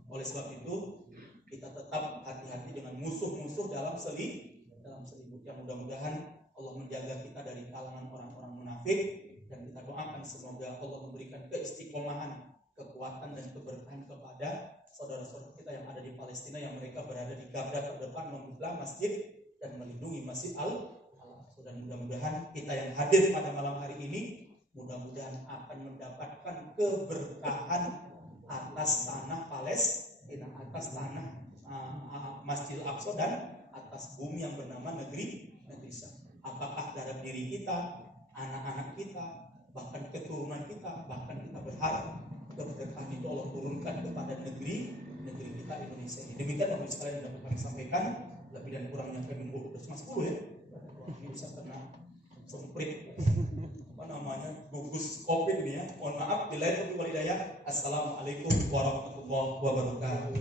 Oleh sebab itu kita tetap hati-hati dengan musuh-musuh dalam selimut. Yang mudah-mudahan Allah menjaga kita dari kalangan orang-orang munafik, dan kita doakan semoga Allah memberikan keistiqomahan, kekuatan dan keberkahan kepada saudara-saudara kita yang ada di Palestina, yang mereka berada di garda terdepan membelah masjid dan melindungi Masjid Al-Aqsa. Dan mudah-mudahan kita yang hadir pada malam hari ini mudah-mudahan akan mendapatkan keberkahan atas tanah Palestina, atas tanah Masjid Al-Aqsa dan atas bumi yang bernama negeri Syam. Apakah dalam diri kita, anak-anak kita, bahkan keturunan kita, bahkan kita berharap keberkahan itu Allah turunkan kepada negeri kita Indonesia ini. Demikian Bapak sekalian yang dapat kami sampaikan. Lebih dan kurangnya kami mohon udah 10 ya. Ini bisa kena semprit gugus COVID ini ya. Mohon maaf bila itu walidayah. Assalamualaikum warahmatullahi wabarakatuh.